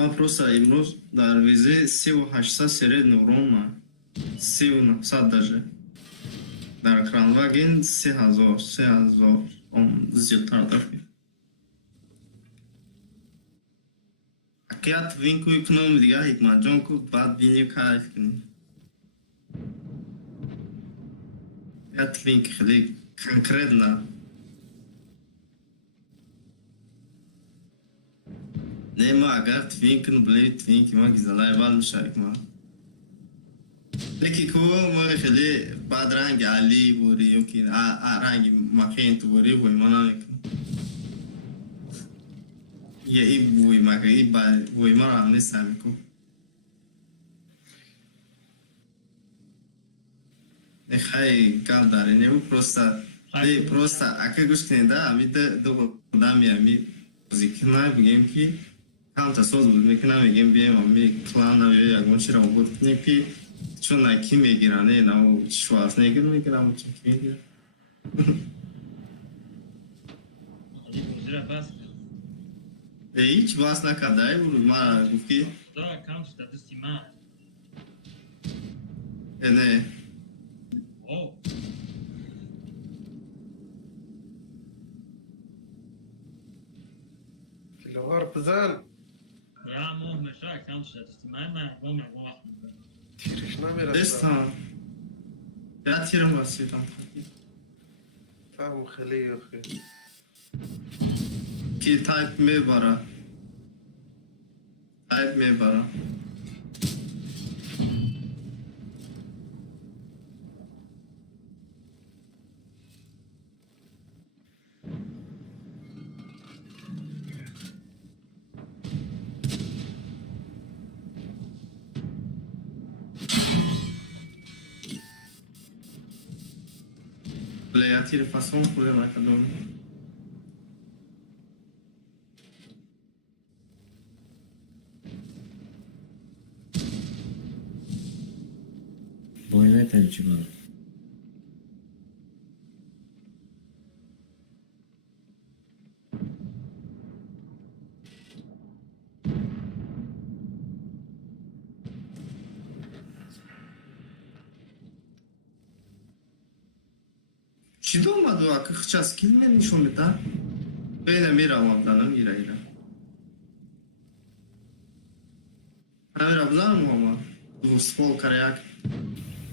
ман просто имрӯз дар визи 3800 средний урона 3900 даже дар кранваген 3000 он зиёдтар дафи акият винкуи кунам дига ҳикматҷон ку баъд бинӣ кайф кунӣ ят винк хеле конкретна Нема агар твинкн блеви твинки ма гизалай бал мешавик ма леки ку ма хеле бад ранги али бури ёки ранги макенту бури вой ма намекун я и вой мага и ба вой ма рам несамику не хай гал даре нему просто ака гӯш кунеда амида ду одами ами зикна бигем ки Kamta soz buzmekina migem biyem ami klana ve yagon çira obot ki çuna kim egirane na o şuas ne egir mi giram için kim egir hiç basna kadar bu ma ki ne کیلوار بزن Ja, mogen we zo kans zetten. Het is mij maar gewoon maar wachten. تیرش نمیرسه Desta ya tiram basitam فهم خیلی اخی ki type me bara Le atire façon pour la cadon. Boyuna temçi bana. Çi olmadı akı kıças kilmemiş onu da. Böyle bir avamdanım ira ira. Hayır abla mı ama? Двуствол караяк.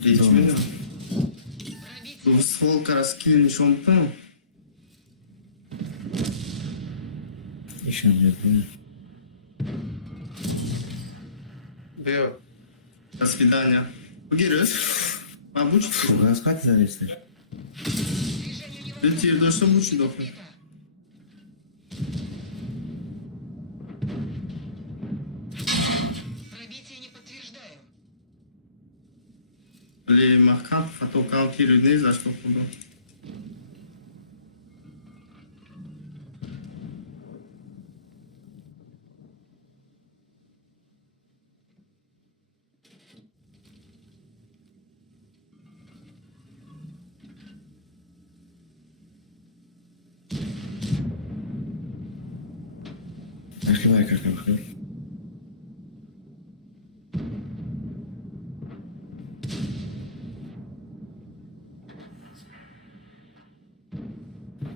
Geçmedi mi? Двуствол kara skillmiş oldu mu? İşim yapıyor. Бео. До свидания. Бugürüz. Babuç. Bu gaz kaç zaresi? Bir tir doşta buçu dokun. Пробитие не подтверждаю. Блин, махкап, фотокал тирю не за что худу. Archivar kakam bakıyor.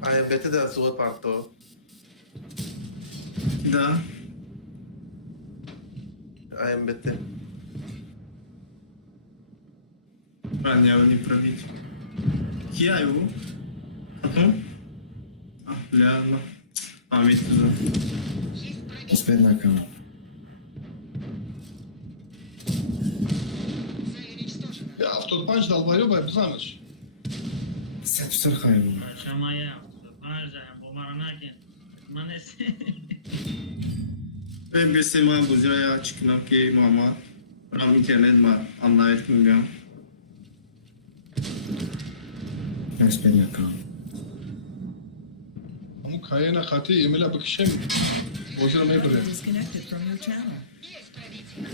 AMB'te de zor parto. Da. AMB'te. Ранее не пробить. Я его. Потом. А, бля, ну. Память туда. Есть пробитие. Успеть на кому. Цель уничтожена. Ya автотпанч долбоёбай, пизаныч. Sat sırkayım bunu. Şamaya, Barca, Bomaranakin. Manesi. Ben bir sema buzaya çıkınam ki mama. Ram internet ma anlayış mı? Uspet na kamo. Ama kayena katı yemele bakışım. Bozira mı yapıyor? Disconnected from your channel. Есть пробитие.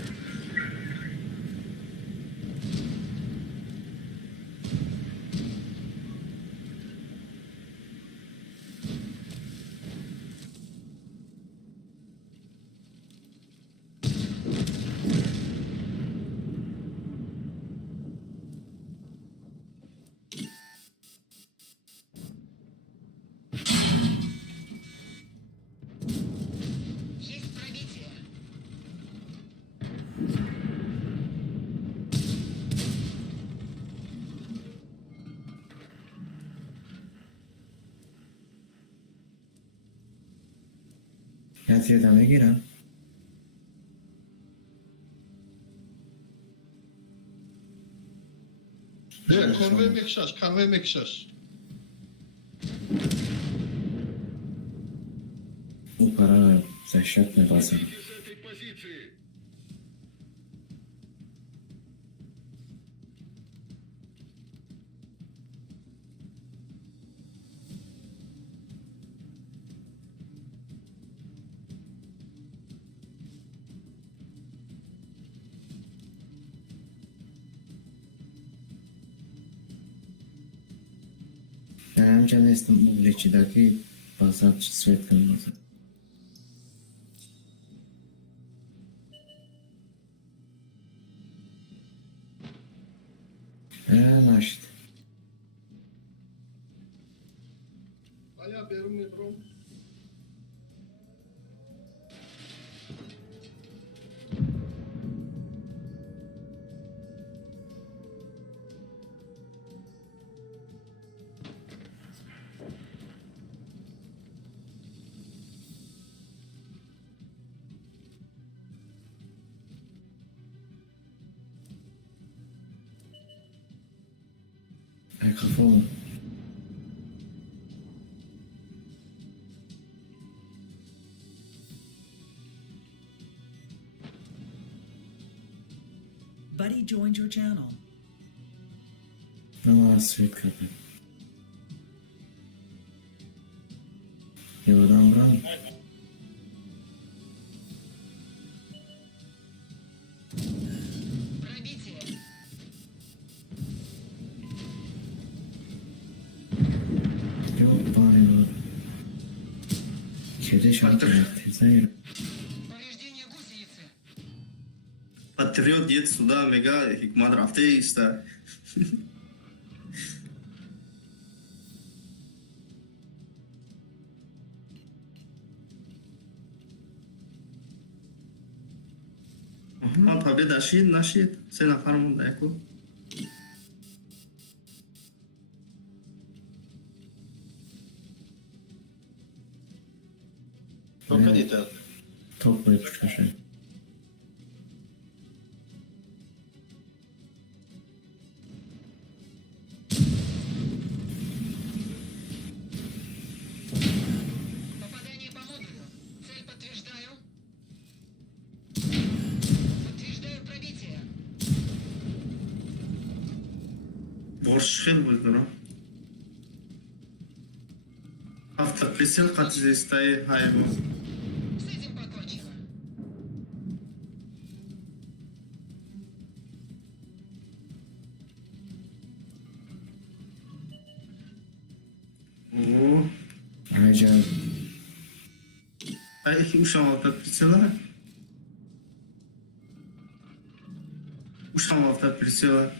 Есть пробитие. Yat yedana giren. Ne? Konvoy mekşaş, kanvoy mekşaş. Bu para защитный базар. Выйдите с этой позиции. Amca ne İstanbul'daki pazarcı svet kırmızı. Naşit. Aya berum ne bro? Ay kafam. Buddy joined your channel. Ama svet kapı. Пробитие. Yok bari var. Kedi şarkı tezayir. Повреждение гусеницы. Patriot yet suda mega hikmat rafte işte. Aha, победа нашит. Се нафармон да яко. Только не так. Top koyup çıkıyor. Попадание по модулю. Цель подтверждаю. Подтверждаю пробитие. Борш хел буйдура. Автоприцел қатыжестай хайма. С этим покончено. Oo. Ayrıca Ay uşam автоприцела. Uşam автоприцела.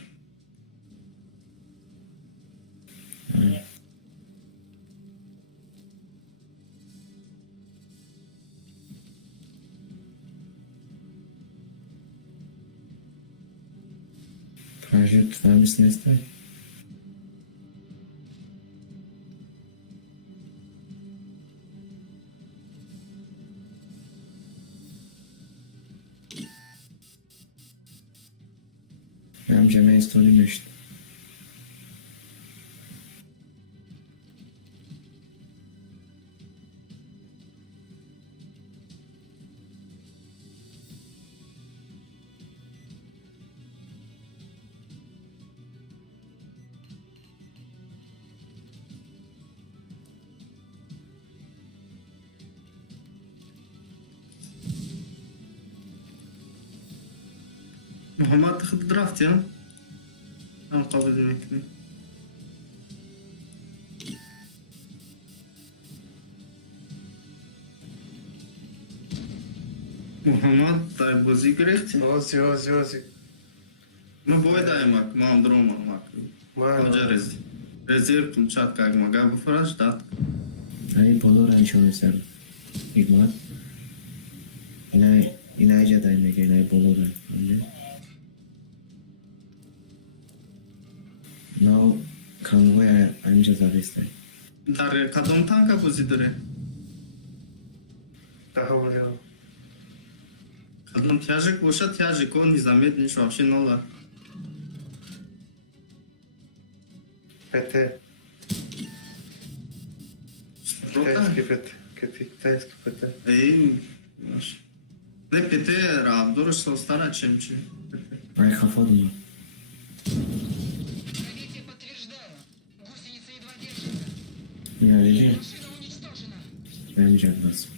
proje tutar mısın ister? Amca ben istedim işte. Muhammed tıkıt draft ya. Ben kabul etmek mi? Muhammed da bozi gerekti. Ози. Ma boy da yemek, ma androma mak. Hoca rezi. Rezerv tulçat kagma gabu faraj dat. Hani polo rancho mesela. İgmat. İlayca da yine gene polo da. Now kanvoya amca zabiste. Dar kadom tanka bozi dure. Daha oluyor. Kadom tiyajik boşa tiyajik o nizamet niş vahşi nola. ПТ. Китайский ПТ. Китайский ПТ. Ey. Ne pete rab durursa stara çemçi. Ay kafa mı? Пробитие подтверждаю. Гусеница едва держится. Ya dedi. Машина уничтожена. Amca nasıl?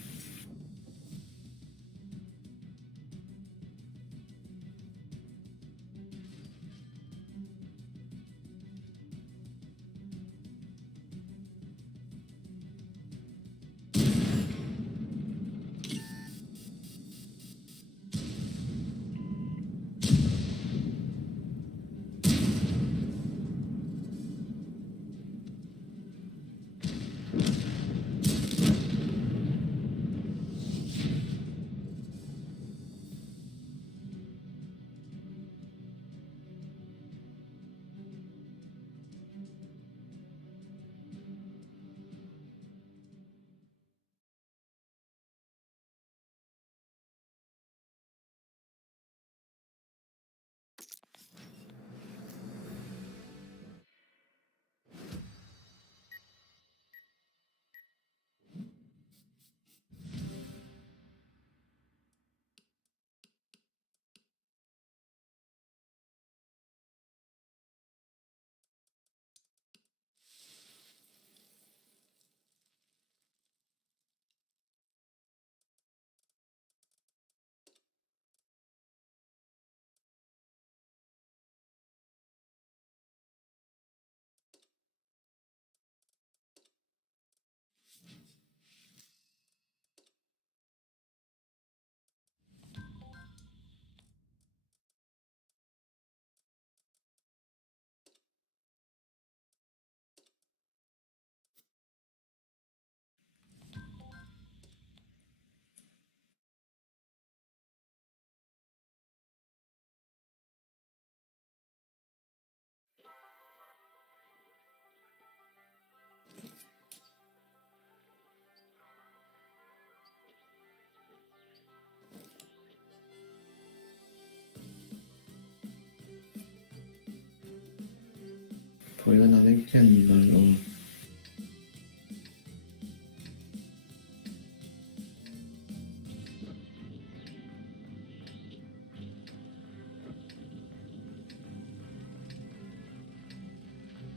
پایان نمیکنم.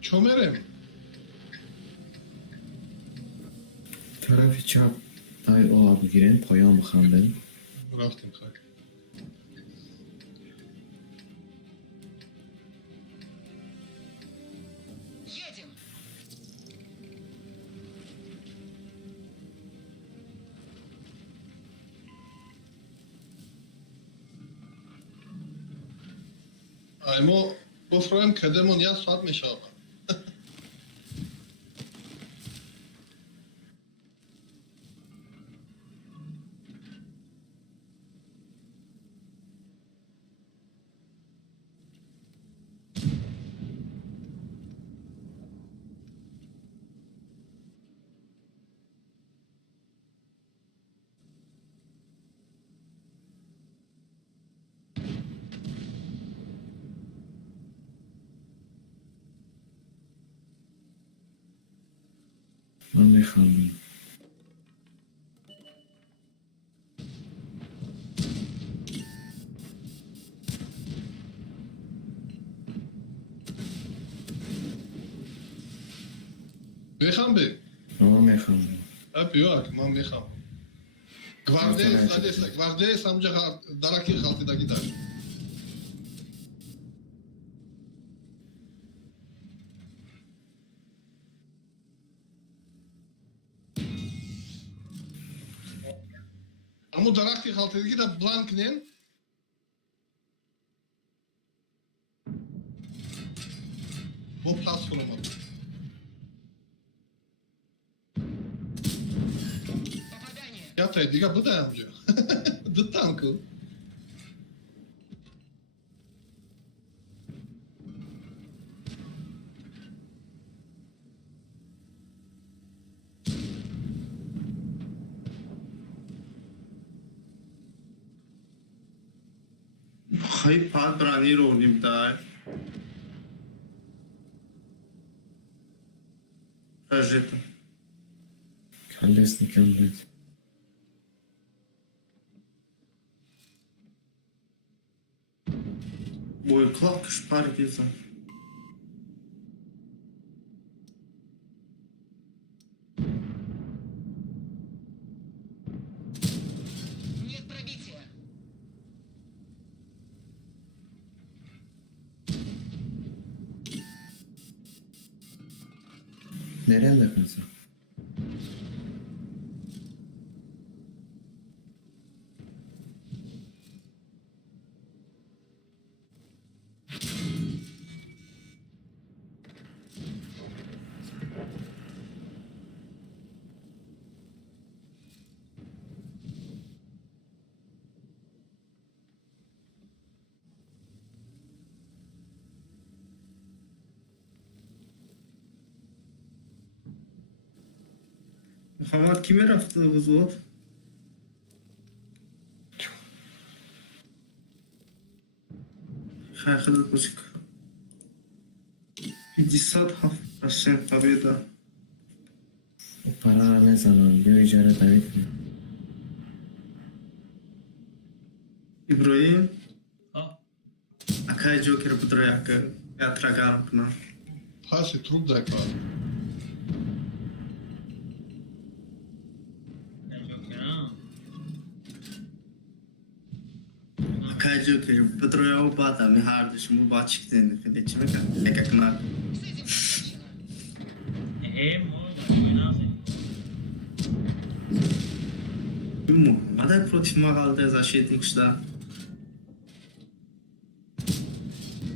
چومرم طرف چپ دای آب بگیرین پایان بخندن. رفتیم خیلی Едем! ما بفرماییم کدمون 1 ساعت میشه آقا. من میخوام بخوام به بیاک من میخوام گواردی سمجه درکی خالتی داگی داشت اما درختی خالتی داگی دا بلانک نین bu pas kurumu. Попадание! Yatay diga bu da yapıyor. The tanku. خیلی پاد برانی رو نیمتای رجیتا کلست نکم بید بوی کلاکش پاری دیزم Нет пробития! nereye bakıyorsun? محمد کی میرفته حضور؟ خیلی خیلی بزرگ 57% победа para نزنم بیا اجاره تعریف کن ابراهیم ها اکای جوکر بدره اکا یاتراگار کنم Pasi trup da yapar. نه جوکرم اکای جوکر بدره او بادا می هاردش مو با çıktığını خیلی چی میگن ekaknar С этим покончено! можно oynasın. Mu aday protiv magalda защитник işte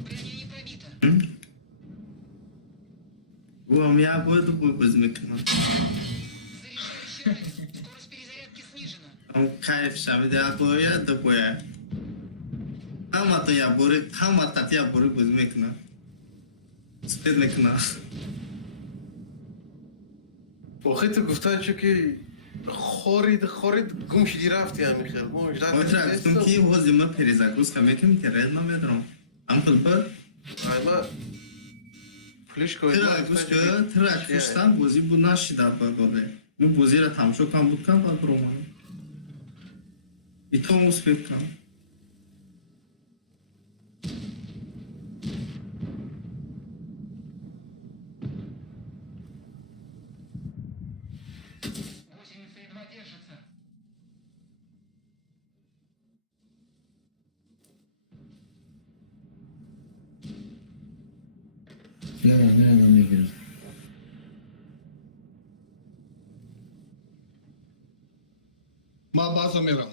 Броня не пробита! bu amya koydu bu gözümekna Зарешающий рейд! Скорость перезарядки снижена! ama kayıp şabi de koya da koya ama to ya bori ama tat ya bori gözümekna spedmekna واخه تو گفتن چه که خورید گم شدی رفتی هم میخیر ما Otra gustum ki o zima perizagrus kame ki mitered ma medrom am kulpa ما клишко ترا گوش که ترا کشتن بازی بود نشیده بگاده نو بازی را تماشا کم بود کم بعد برام ایتو موس فکر کن Гусеница едва держится. بیارم میگیرم. ما بازا میرم.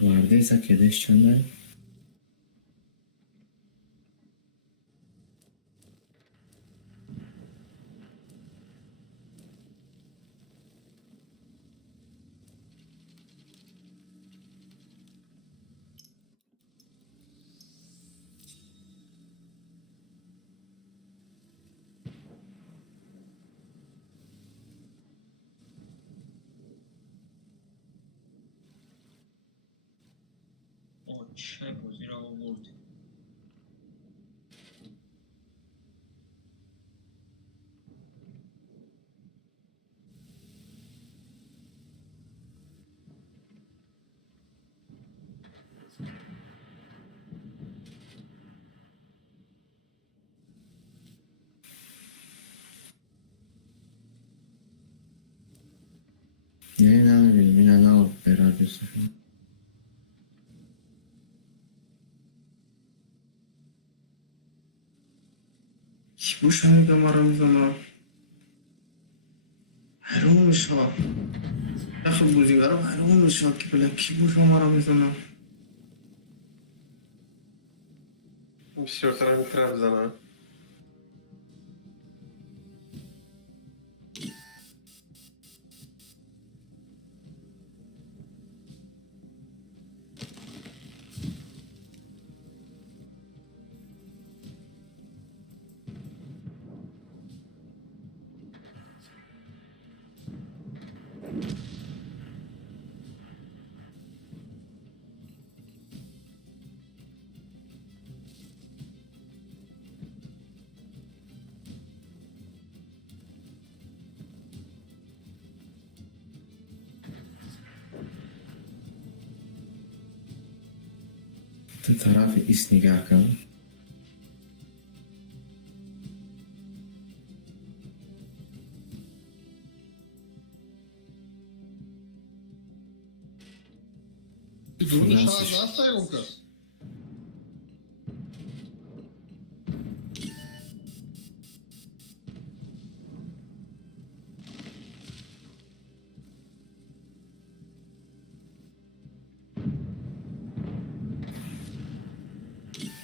Vardıysa kedeş çönder. اوه چه بازی را آورد. Ne bileyim yine ne alıp beraber sıfır. کی بوش میگه مرا میزنه حروم میشه داخل بازیگرا حروم میشه که بله کی بوش مرا میزنه Все, teraz mi Trabzana. تو طرف ایست نگاه کن. Durun şahı sayın kız.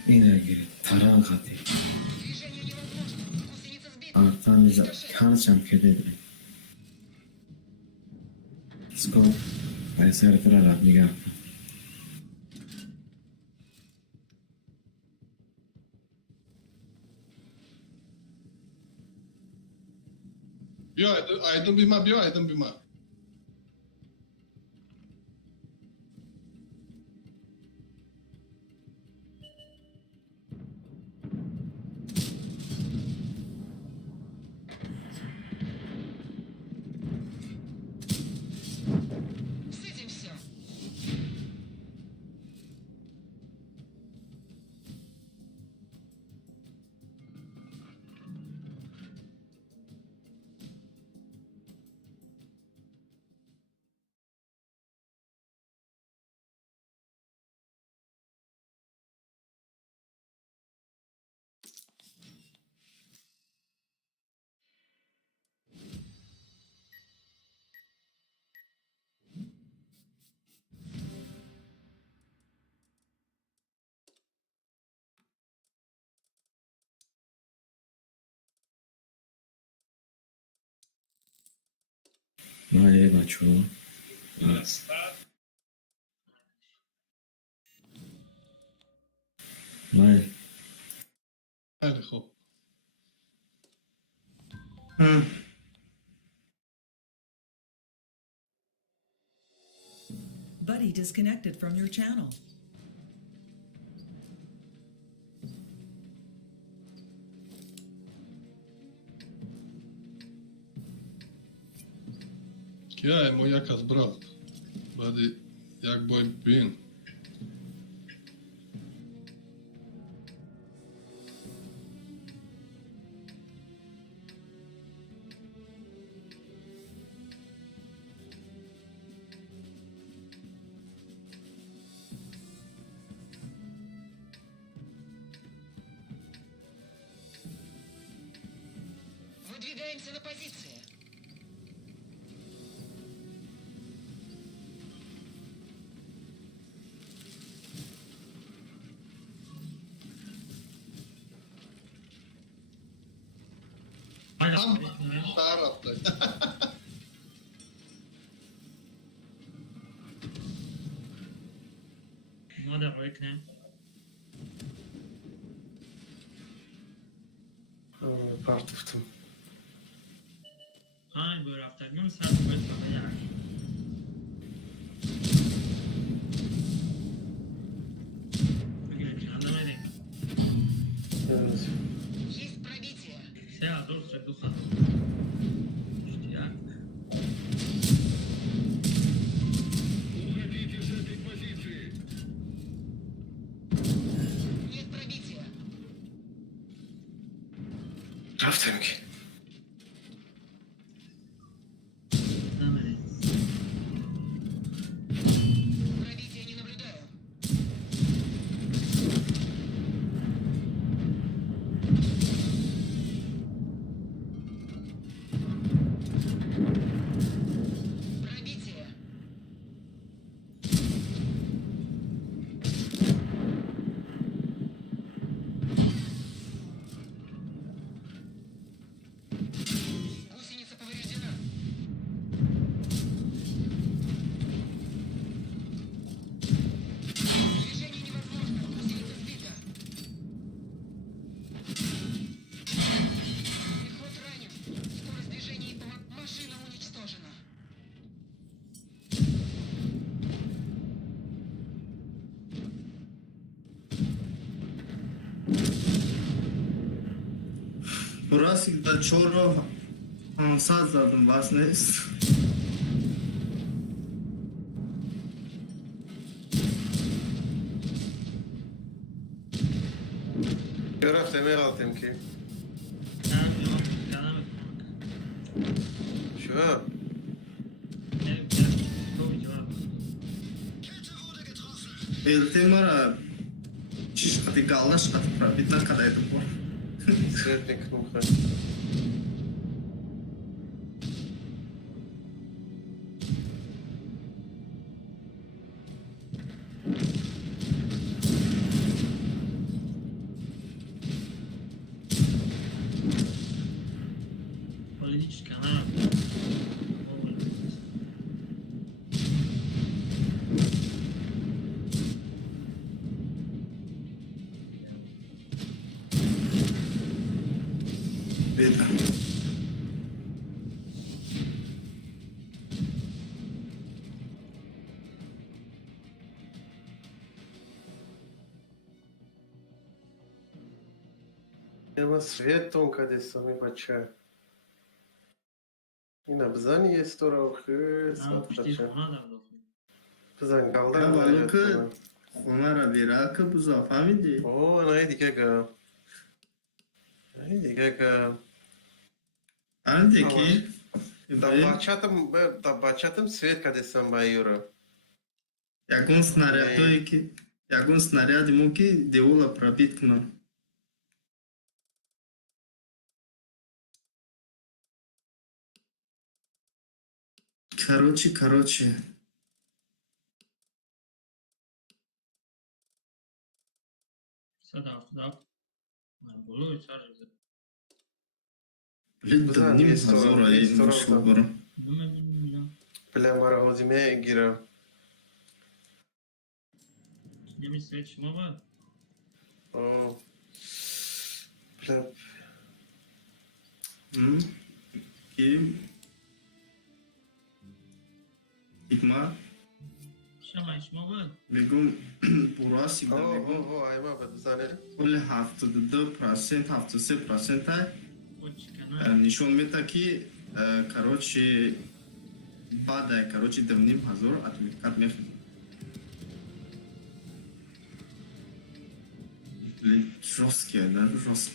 Yine gir. Taran katı. Движение невозможно. Гусеница сбита. Artan bize kançam kededir. Skor. Bayser tırarak nigah kın. Bio aydın bima, bio aydın bima. С этим все. Maliye bачу. Maliye. خیلی خوب. Buddy disconnected from your channel. Я йому якось брав. Баді, як бой він. Выдвигаемся на позиции. Hala Tam bekliyorum. tarafta. Mother bekliyorum. Part tuttum. Ay böyle hafta gün saat böyle ya. Anlamadım. Есть пробитие. Sea dulce duha. Ya. Уходите с этой позиции. Нет пробития. Rafting. Anlamadım. Пробития не наблюдаю. Пробитие. Гусеница повреждена. Движение невозможно. Гусеница сбита. Пехот ранен. Скорость движения и машина уничтожена. Burası da çoru ansaz zaten вас нест. Rafting, rafting ki. Sen yok. Yanım. Şu. Evet. Çok cevap. Eltemara чиш қати галаш қати пробитна кадайда бор. Светник муха. Политическая она. Беда. Няма светом, къде са ми бача. И на бзани е стора охы, Ama сат pişti бача. ona da dokun. Бзани Я галдан балука онара бирака буза фамиди. О, най дикега. Най дикега. Анде ки Да бачатам свет, къде съм байюра. ягон снаряд ки ягон снаряд муки деула пробиткна. Короче. Sada haftada. Bulu çarjı. Блин, да не позора, я не вышел бора. Bilmem. Племара возиме гира. Ne mi seçim ama? О. Плеп. Kim? Игма? Şamay محمد میگم براستی اوه میگم اوه اوه ای ما بزنه کل 72% 73% خود کنه نشون میده که کراچی بعد کراچی 2,500 اتمیکات میخواد راست کرده راست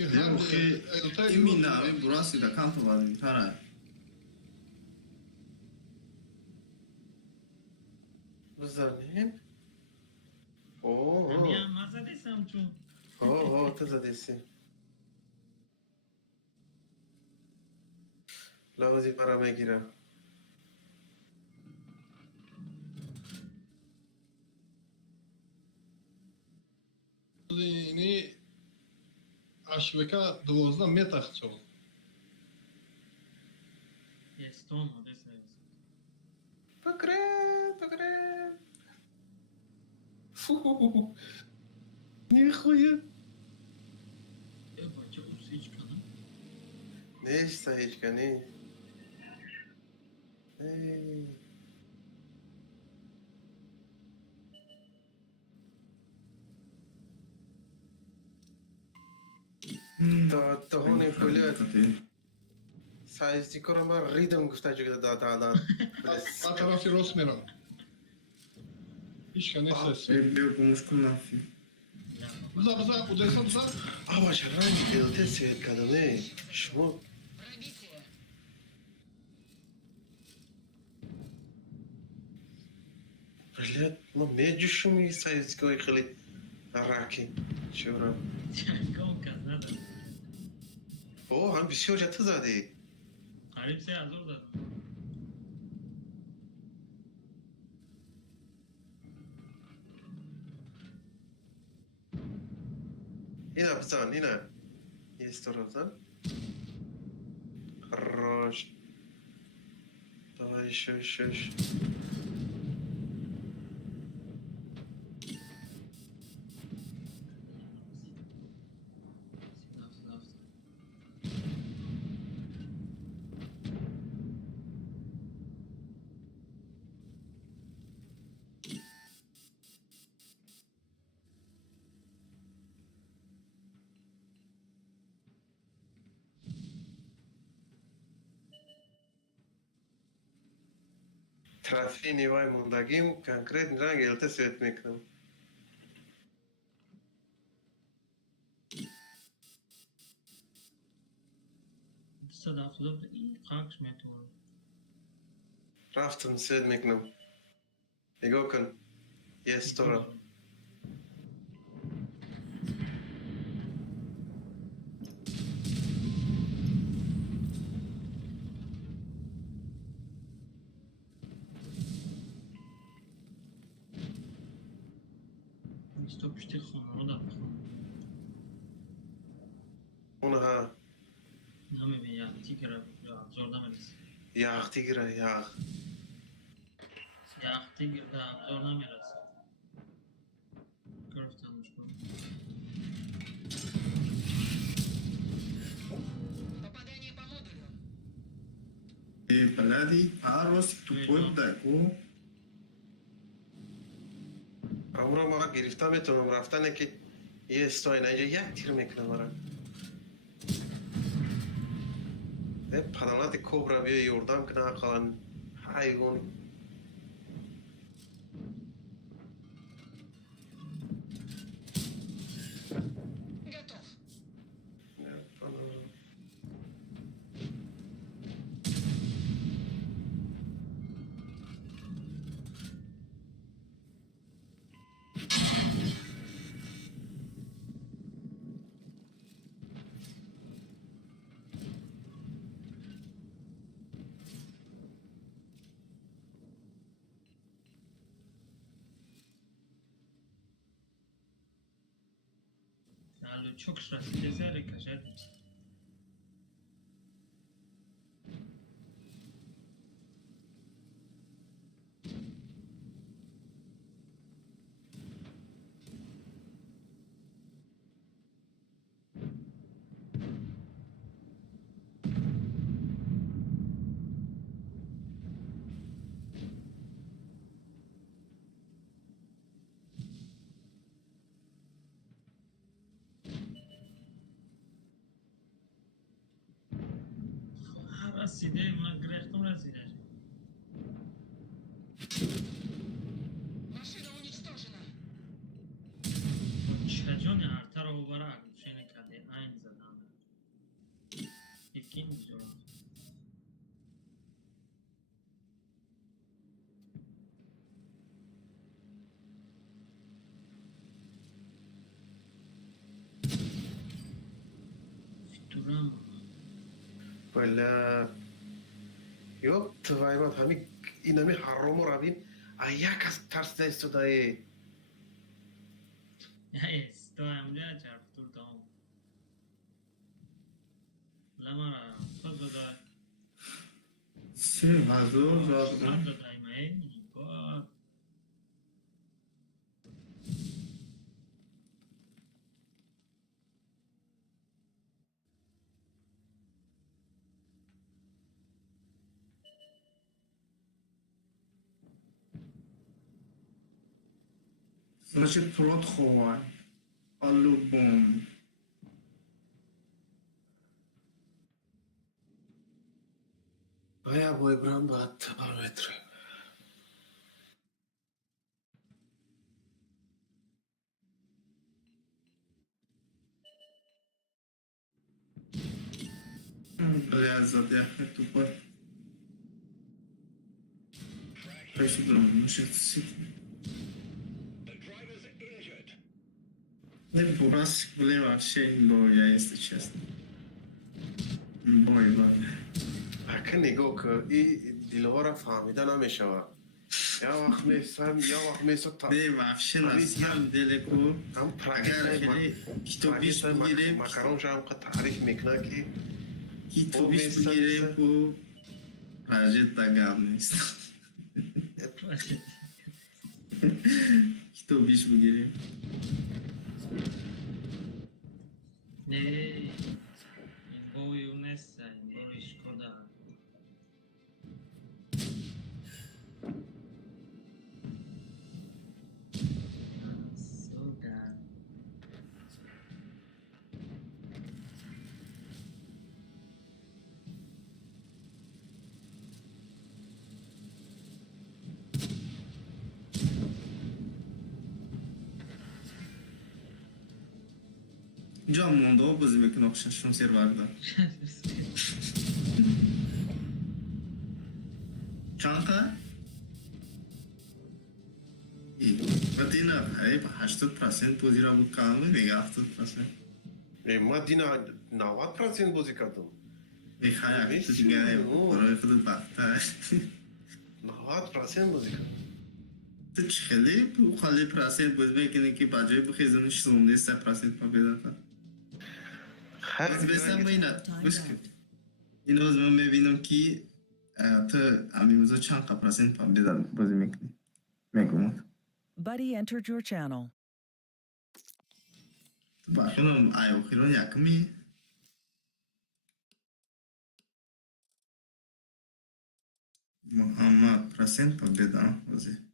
هم خیلی این نامی براستی در کانت وادی تره بزنیم اوه همین اوه هم مزه دیسم چون اوه اوه تو زدیسی لوازی برا میگیرم اینی اشبکه 12 میتخت شد استون دیسه بگره فوه نمیخوید ای بچه اوز هیچ کنه نیست هیچ کنی ای. تا هون کلیت سایزی کنم من ریدم گفته چه داد با طرفی راست میرم هیچ کنی سسی بگو مشکل نفی بزا بودیسا بزا آبا چه رنگی دلته سوید کدامه شما Пробитие. بلیت ما میجوشم این سایزگاه خیلی راکی شورم کام کس نداره اوه هم بسیار جتا زدی قریب 3000 دادم اینا بزن اینا یه استورا بزن خراش دای شش طرفی نیوای موندگیم کنکریت رنگ الته سویت میکنم $170 این قاکش میتونه رفتم سویت میکنم نگاه کن یه استورا تو پشتی خونه دا بخون اونها نمی یختی گره ابزار نمیرسه یاغتی گیره یاغ یختی گره ابزار نمیرسه گرفتمش کنم Попадание по модулю. بلدی راستی تو پویب دکو اونا مرا گرفته میتونم رفتنه که یه استاین اینجا یک تیر میکنه مرا پدانات کوبرا بیا یوردم کنه اقلا حیوان Готов. Yani çok sırası gezerek kaçar. رسیده من گرفتم رسیده Машина уничтожена. چجانی ارتر رو برای شینه کرده این زدن یکی اینجا فیتورم ولا yok tıvaymat hani inami harromu rabin ayakas ters da istodayı تو همجا چرف تور دام لما را خود دادا چه غذا زاد خود دادا ایمه با значит прот ховай по-любому baya boy bram bat parametre لذت یخه تو پای پیشی درم میشه Не бурас были вообще боя, если честно. Бой, бой. اکه نگاه که ای دیلوارا فهمیده نمیشه یا وقت میسم یا وقت میسم تا Не, вообще на самом деле, ко, هم اگر خیلی کتابیش بگیریم مکرون شام که تعریف میکنه که کتابیش بگیریم کو راجت دگم نیست کتابیش بگیریم نه این بوی اون نیست این بوی شکودا سودا اینجا مونده ها بازی میکنه اخششون سرورده چند قد؟ وقتی اینا قریب 80% بازی را بود کامل میگه 70% ما دینا 90% بازی کردم میخوای اکتو دیگه برای خودت بختر 90% بازی کردم تو خیلی خالی پرسنت بازی میکنی که بجای بخیزونش 13% پا بیدن باز بسن با اینا بس کن این روز من میبینم که تو امیموزا چند پرسنت پا بیدن بازی میکنی میگم Buddy entered your channel. تو بخونم ایو خیرون یکمی محمد پرسنت پا بیدن بازی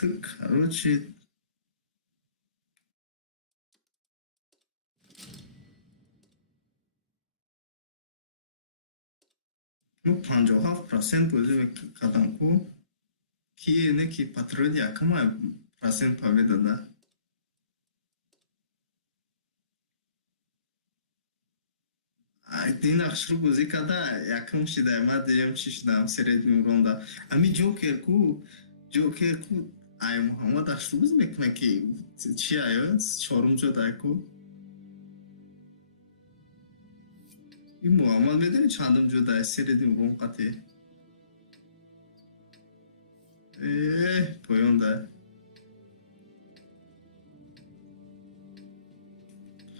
تو короче ну 57% بازی کردم کو کی اینه که پاترول یکم پرسنت پا بیدن این اخشرو بازی کرده یکم شده ما دیم چی شدم سرید میمرونده امی جوکر کو ای محمد اخشرو بازی میکنه که چی آیا چهارم جده کو این محمد میدونی چندم جده سرید میمرون قطعه پایانده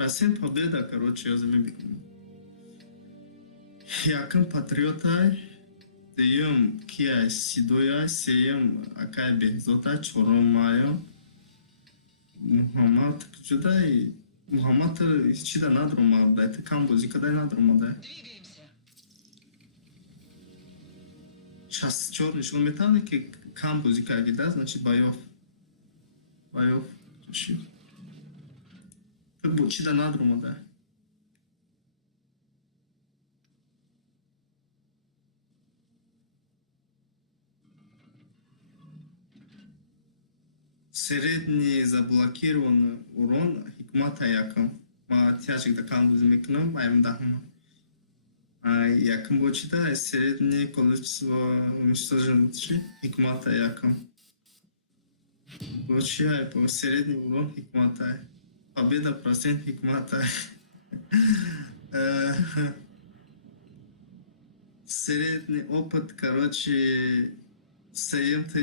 رسیم پا بیده کرو چی ازمی بکنم Якын патриотай, дэем кия сидоя, сеем акай бехзота, чоромая, Мухаммад, чудай, Мухаммад чида надрума, да, это камбузи, когда надрума, да. Двигаемся. Сейчас черный шел металлы, ки камбузи, как да, значит боев, чуши. تو بوچی دا ندارم ماده Средний заблокированный урон хикмата якын. Ма тяжкий камбуз мекнем, айм дахма. Якын бочида среднее количество уничтоженных хикмата якын. Бочи по средний урон хикмата. Победа процент хикмата. Средний опыт, короче, сеемты.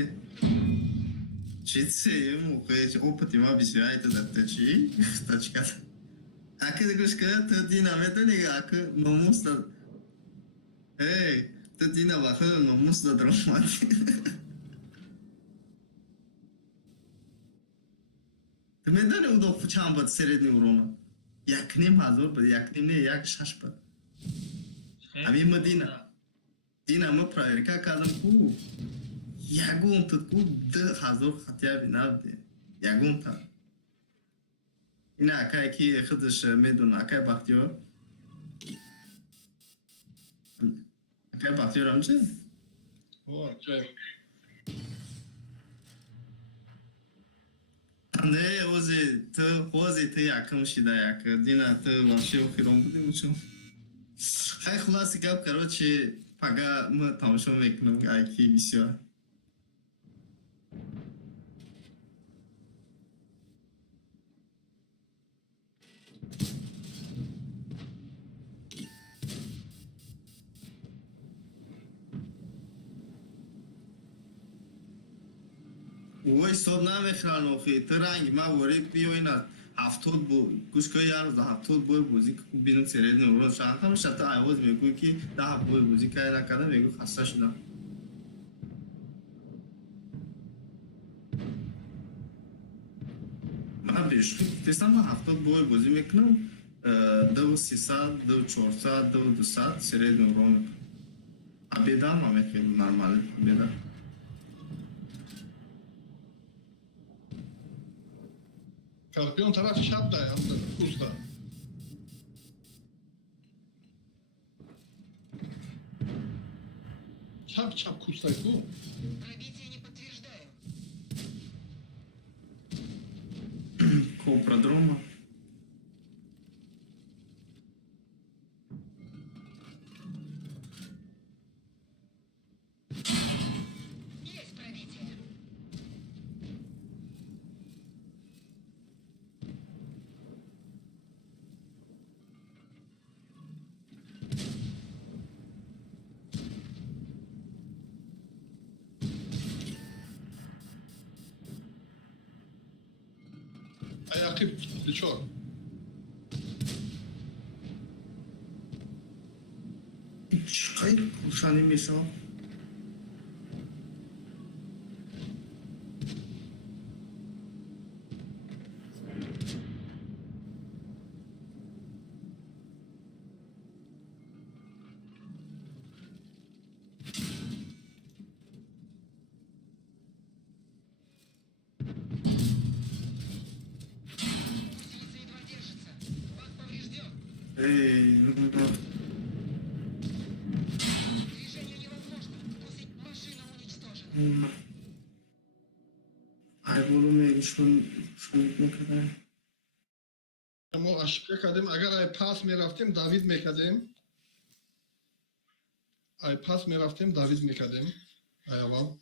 Читсеем, опыт има бисвяйте за тъчи. Точката. Ака да го скажа, тъй динамета не ака номус да... Ей, тъй динамата на номус да драмати. Тъй ме да не удобно чам бъд средни урона. Якнем hazır бъд, якнем не як шаш бъд. Ами има Дина. Дина ма проверка казам ку. Ягун тът ку да hazır хотя би навде. Ягун та. Yine akay ki hıdış medun akay bakıyor. Akay bakıyor amca. O acayip. Ne ozi te yakın şida yakın. Dina te vaşı okuyorum bu değil mi? Hay хуласи гап короче пага мы тамошо мекунем айки бисёр. Ой, соб намехран охи, ты ранги, ма ворик био ина. هفتاد گوش که یه روز 70 بای بازی که بینم سریع نورون شد همش حتی عوض میگوی که 10 بای بازی که نکردم میگو خسته شدم من بیشتر تستم من 70 بای بازی میکنم 2300 2400 2200 سریع نورون ابیدم همه خیلی نرماله ابیدم Karpiyon tarafı şapta ya, usta. Çap kustay bu. Пробитие не подтверждаю. Копродрома. Есть пробитие. Ayakı çok. Çıkayım kuşanı misal. Гусеница едва держится. Бак поврежден. Движение невозможно. Машина уничтожена. Ay bulumu şun ne kadar. Ama aşık kadim agar ay pas meraftim David mekadim. Ay pas meraftim David mekadim. Ay avam.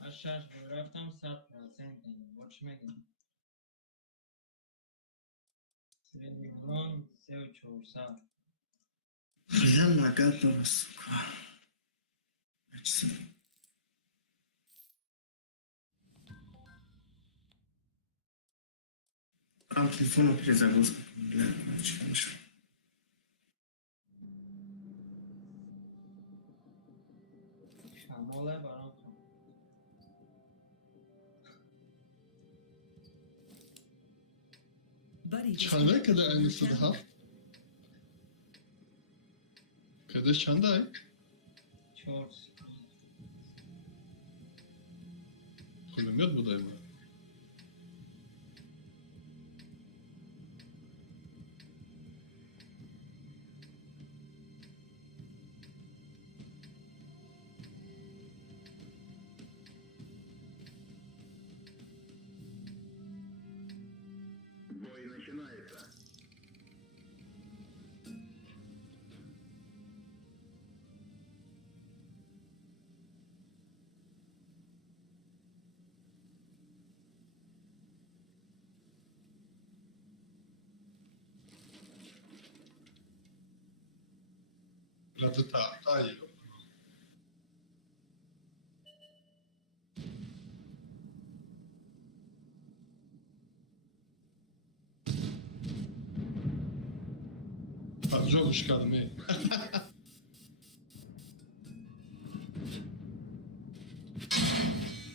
Aşağı raftam 100% watchmaking. Средний урон SEO400. Я нагадала, сука. Там телефону перезагрузка. Şamole baron. Buddy buddy Çanda kadar aynısı daha. Kadar çanda. Çor. Kulümet bu da mı? Бой начинается. Radı ta iyi. Bak çok çıkardım iyi.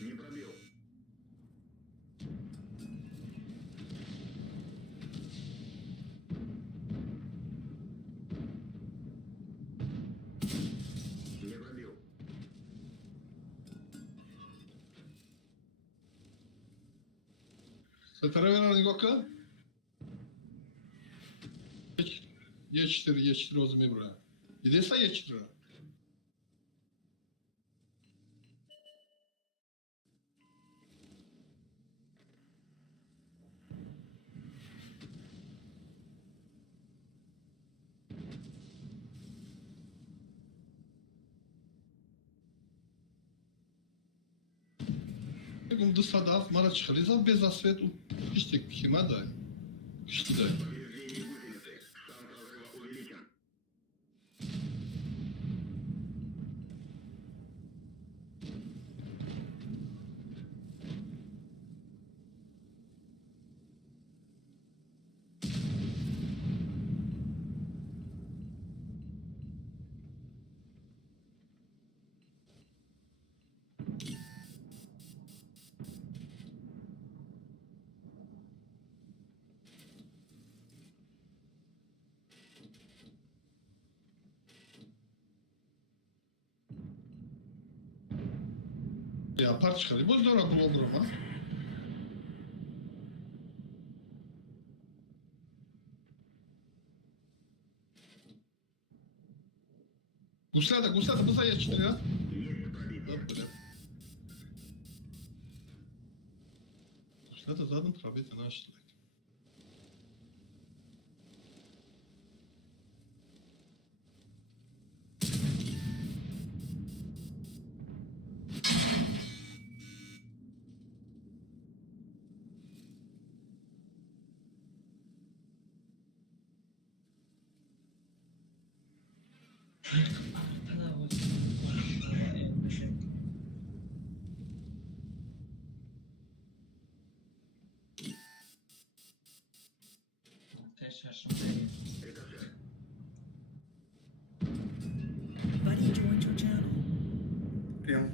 Не пробил. Не пробил. Setara veren Goka. Geçtir o zaman buraya. Giderse geçtir. Bugün dışarıda mara çıkarıysa bez asfet işte kime da. İşte de. Повреждение гусеницы. Шанс разрыва увеличен. Ya par çıkarıyor. Bu zora bu olur ama. Guslada bu sayı geçtir ya. Есть пробитие. Guslada zaten pробитие нашли. Ana bu. Ateş şaşırmayı. Это все. Buddy joined your channel. Прям.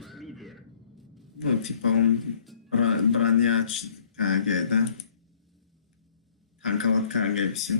Пробитие. Ну, типа он броня какая, да? Танковать какая все.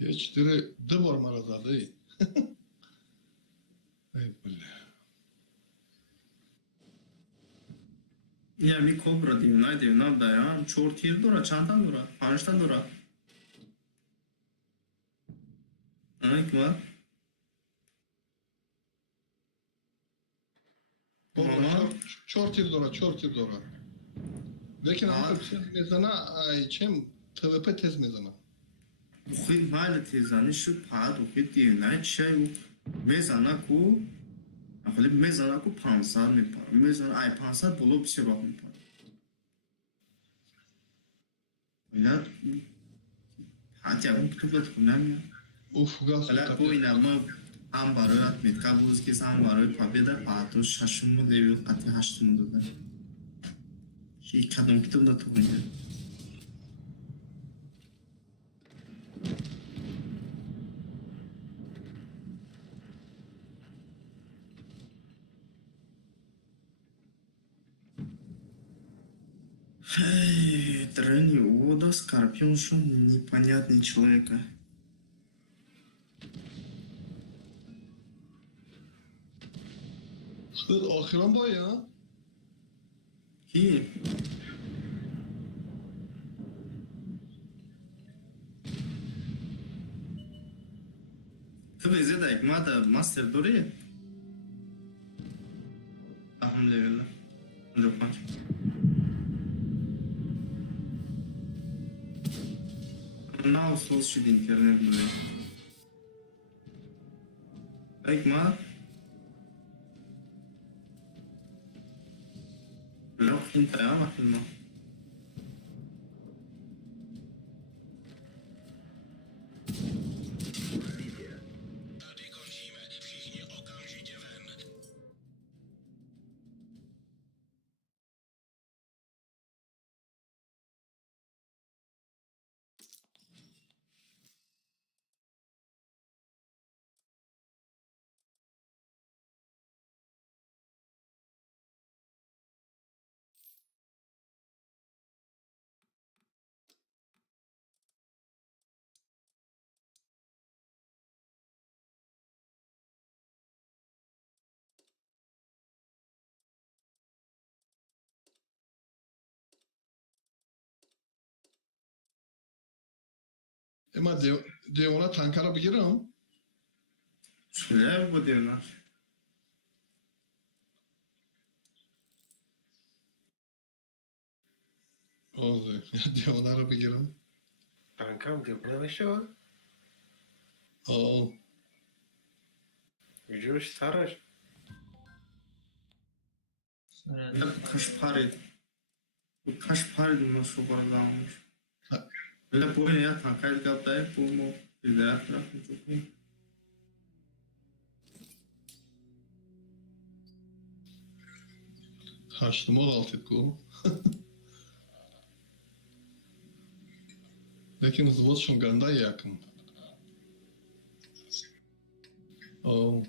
Hiç diri dıbor marazadı. Ey böyle. Ya mi kobra diyeyim, ne diyeyim, ne da ya. Çortir dura, çantan dura, pançta dura. Ne var? Mama. Çortir dora. Lekin Aa. ama tez mezana ay çem TVP tez mezana. Uxid mal tezani şu pad uxid diyeyim, ne şey bu. Mezana ku, afili mezana ku pansar mi par. Mezana ay pansar bolo bir şey bakım par. Ya, hadi ya bu kitapla tutunam ya. Uf gaz. Hala oynama ham barı atmet kabuz ki ham barı papeda pato şaşımı devi katı haştımı da. Şey kadın kitapla tutunam. Дрэнни Ода, Скорпионшу, непонятный человека. Akhiran boy ya. Ki tabii zeda ikmada master dori. Alhamdulillah. Çok maç. Now social internet dori. Ikma. لو انت يا محمد Ama ona tankara bilirim. şöyle bu diyorlar. Oldu. Onları bilirim. Kankam diyor buna ne şey var? Oo. Yücüş sarış. Kaç para? Bu kaç para diyor şu paralanmış. Ha. Böyle bu ne ya tankayı kaptayı bu mu? Bir de etrafı çok iyi. Harçlığımı altı ku. Lakin zvod schon ganda yakın. Oo.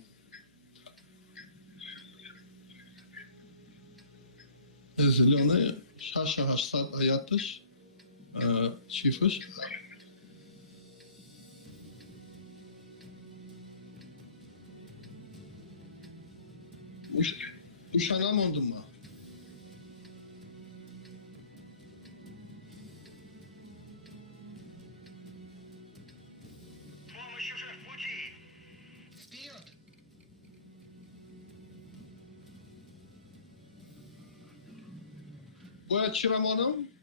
Zilone şaşa haşsat ayatış. Çiftmiş. Uşanam oldum mu? Вперед! Boya çıramanım.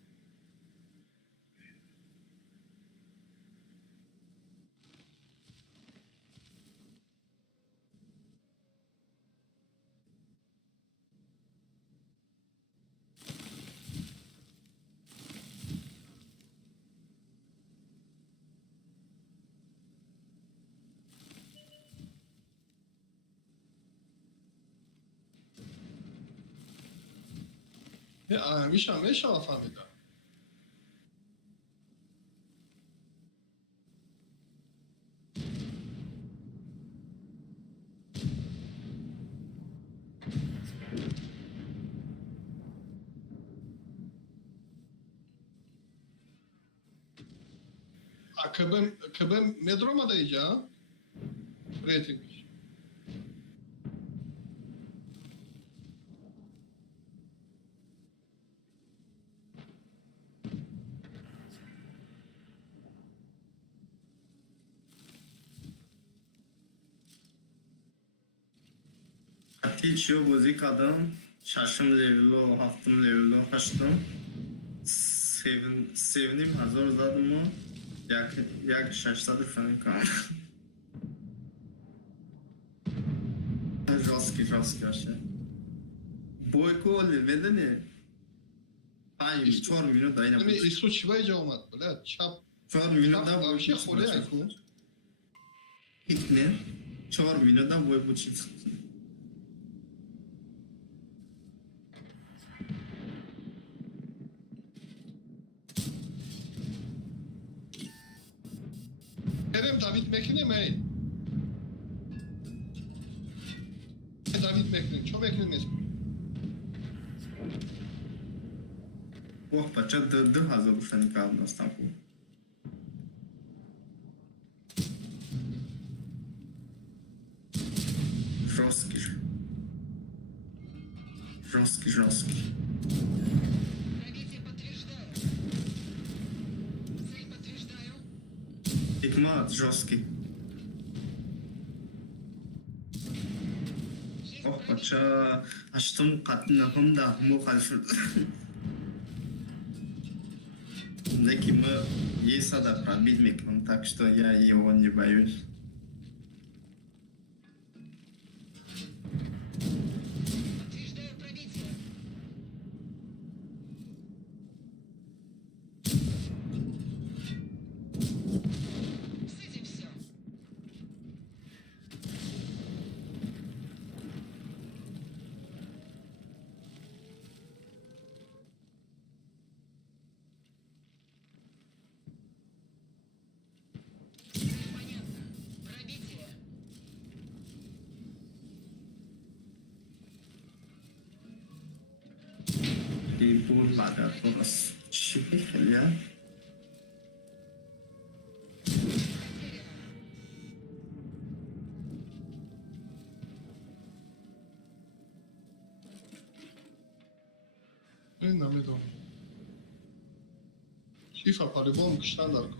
Ya, میشه فهمیدم. КБ метро да иде, а? Рейтинг. Qat'iy chiyo bo'zi qadam, shashim levelu, haftim levelu, hashtim. Sevinim hazor zadim o. Jak 600 franka. Жесткий вообще. Бойко леведе не. Ай, 4 minut aynen. Hani İsveç Çivayca olmadı böyle. Çap. 4 minut da Bir şey boy kolay ayku. İkne. 4 minut da boy bu çift. Kerem David Mekine mi? David Mekine. Çok Mekine mi? Ох, пача д hazır bu seni kaldı İstanbul. Жесткий. Пробитие подтверждаю. Цель подтверждаю. Hikmat жесткий. Есть Ох, пробитие. пача açtım katına da mu kalfır. Neki мы есть сада пробитмик, так что я его не боюсь. Подтверждаю пробитие. С этим все. Понятно. Пробитие. Die Bodenlage etwas schickig, ja. Потеряно. Ne Medo? Şifa по-любому кштандарку.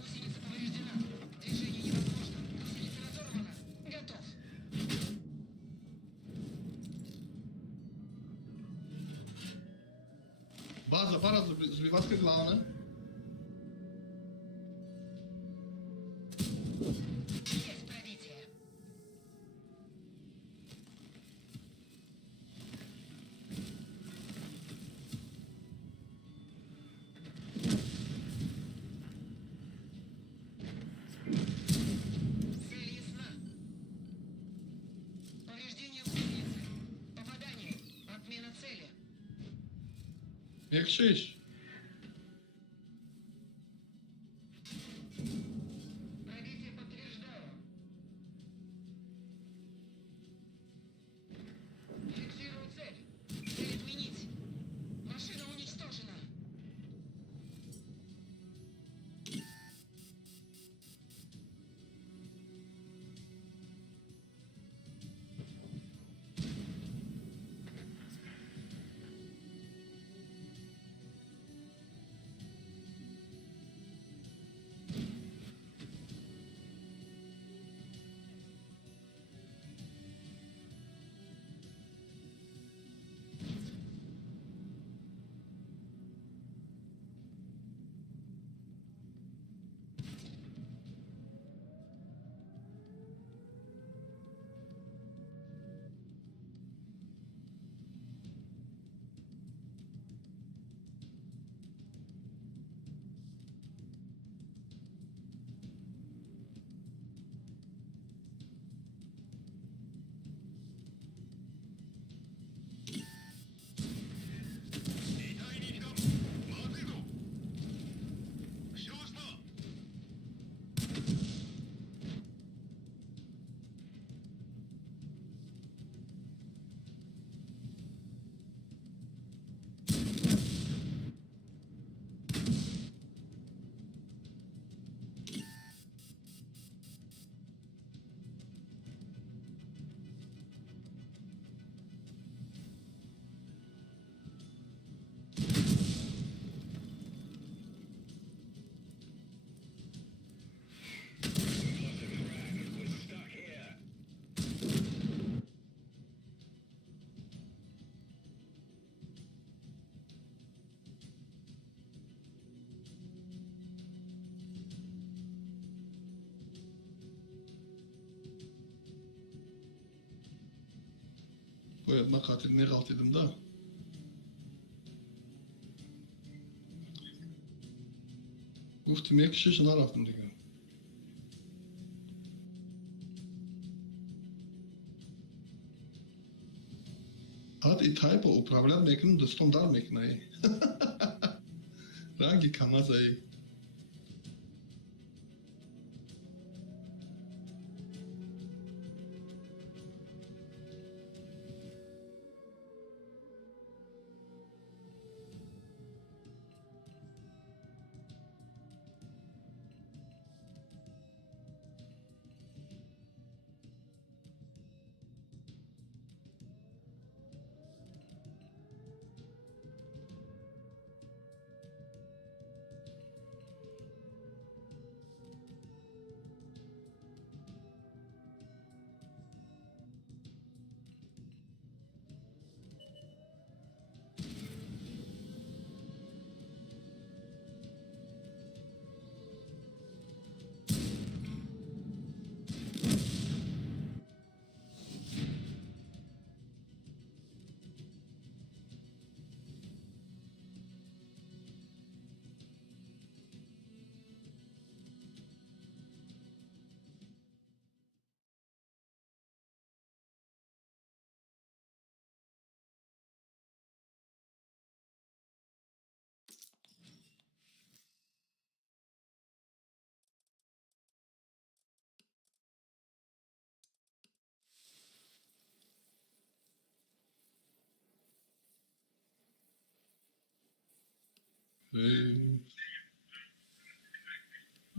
Гусеница повреждена. Движение невозможно. Гусеница разорвана. Готов. База, пара сбиватка главна. Есть пробитие. Цель ясна. Повреждение гусеницы. Попадание. Отмена цели. Yakışış. Пробитие подтверждаю. Фиксирую цель. Цель отменить. Машина уничтожена. باید من قاطی نغلطیدم да گفتم یکیشش نرفتم دیگه حد ای تایپ управлять میکنم دستم در میکنه رنگی کمازه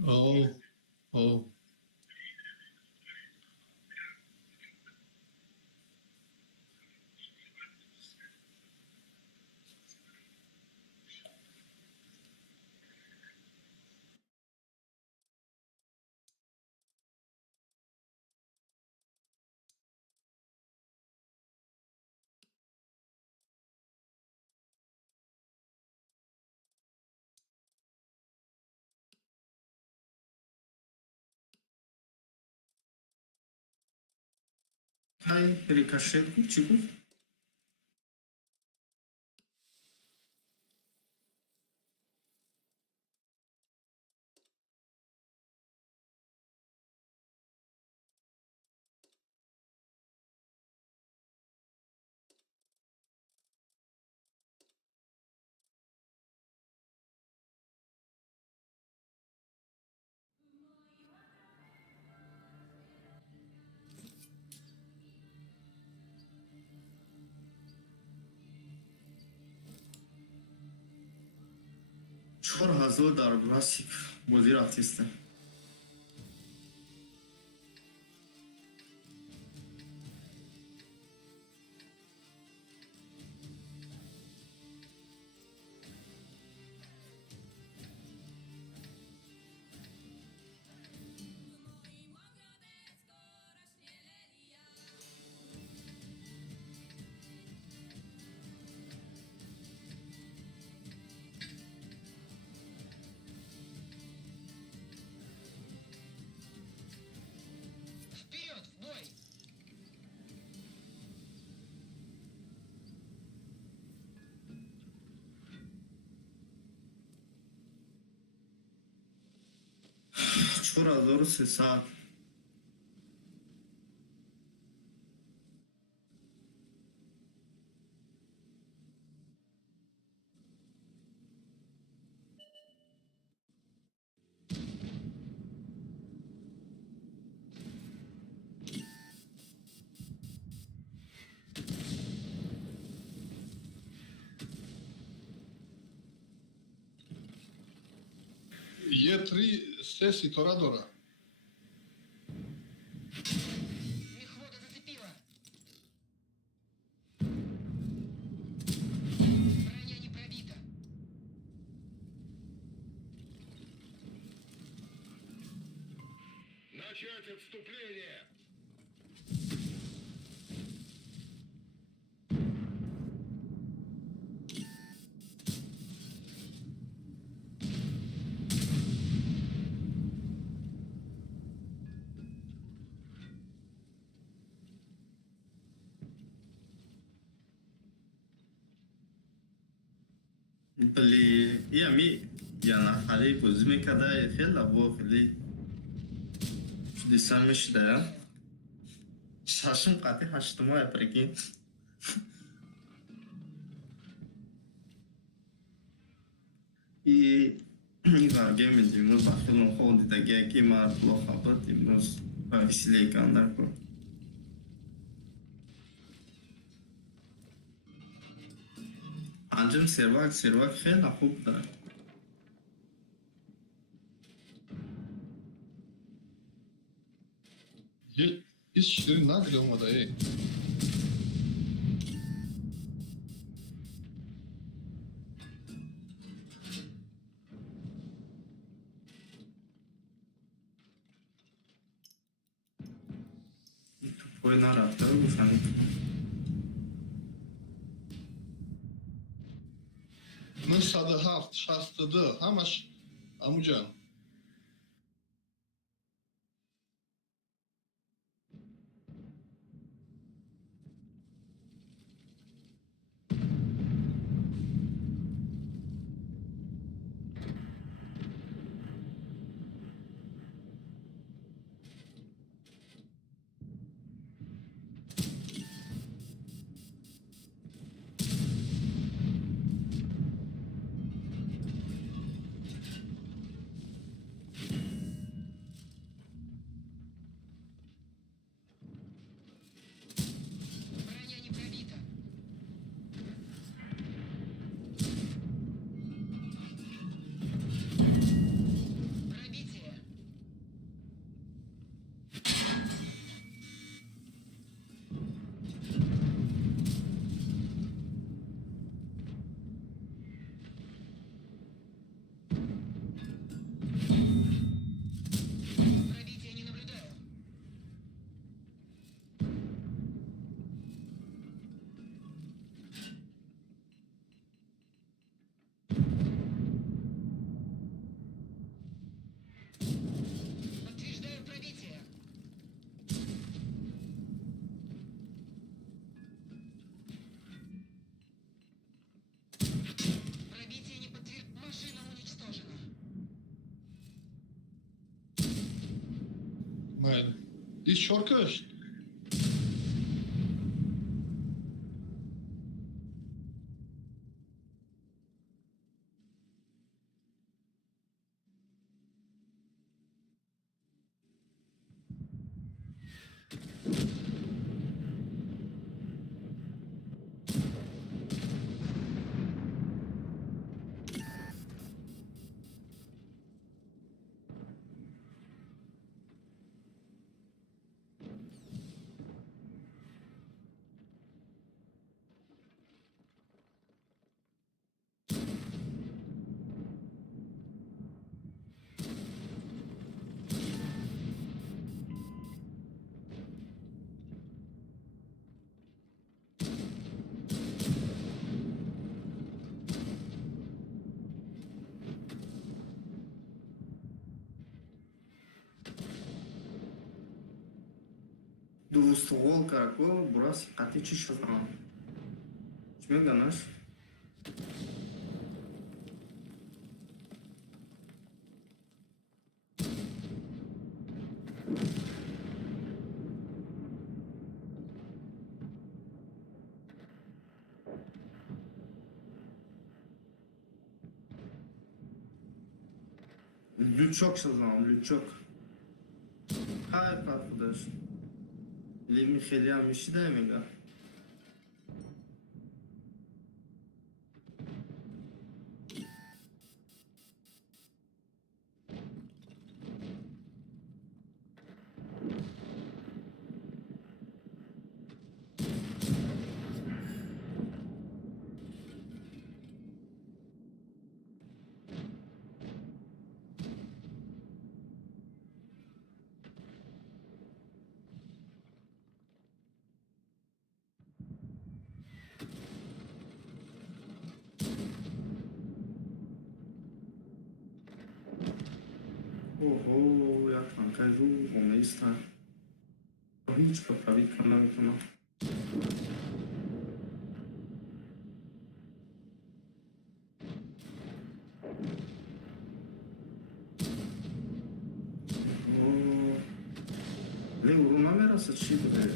اوه اوه های ریکاشت گفت چی گفت؟ $4000 классик музей артиста. Вперед, в бой! $4300. یه три سه ستاره داره Мехвода зацепила! Броня не пробита! Начать отступление! ولی یه یه نفری بازی میکرده خیلی با خیلی دیسان میشده ششم قطعی هشتم های پرکی این ورگه میدیم امروز با فیلم خود دیدگه که مرد با خبرت امروز با وسیله کندر کن انجام سروک خیلی خوب داره Hiç işlerin nadir olmadı ey. توی نرفته رو گفتن من 107 60'dı hamaş amucan. Броня не пробита. Пробитие. Пробития не наблюдаю. Подтверждаю пробитие. Пробитие не подтверждено. Машина уничтожена. Mayli. Diz çorkaş. دوستوال карако бурас қати чӣ шудам чӣ меганаш лючок шудам лючок ҳай пархудаш Лими хели ҳам мешида мега Ого, як там кажу, гумиста. Ніч поправити канал. Le urma merasa chi bude.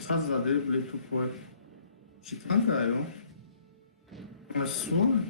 Saza de bletu poet. Și tanca aia, mă sună?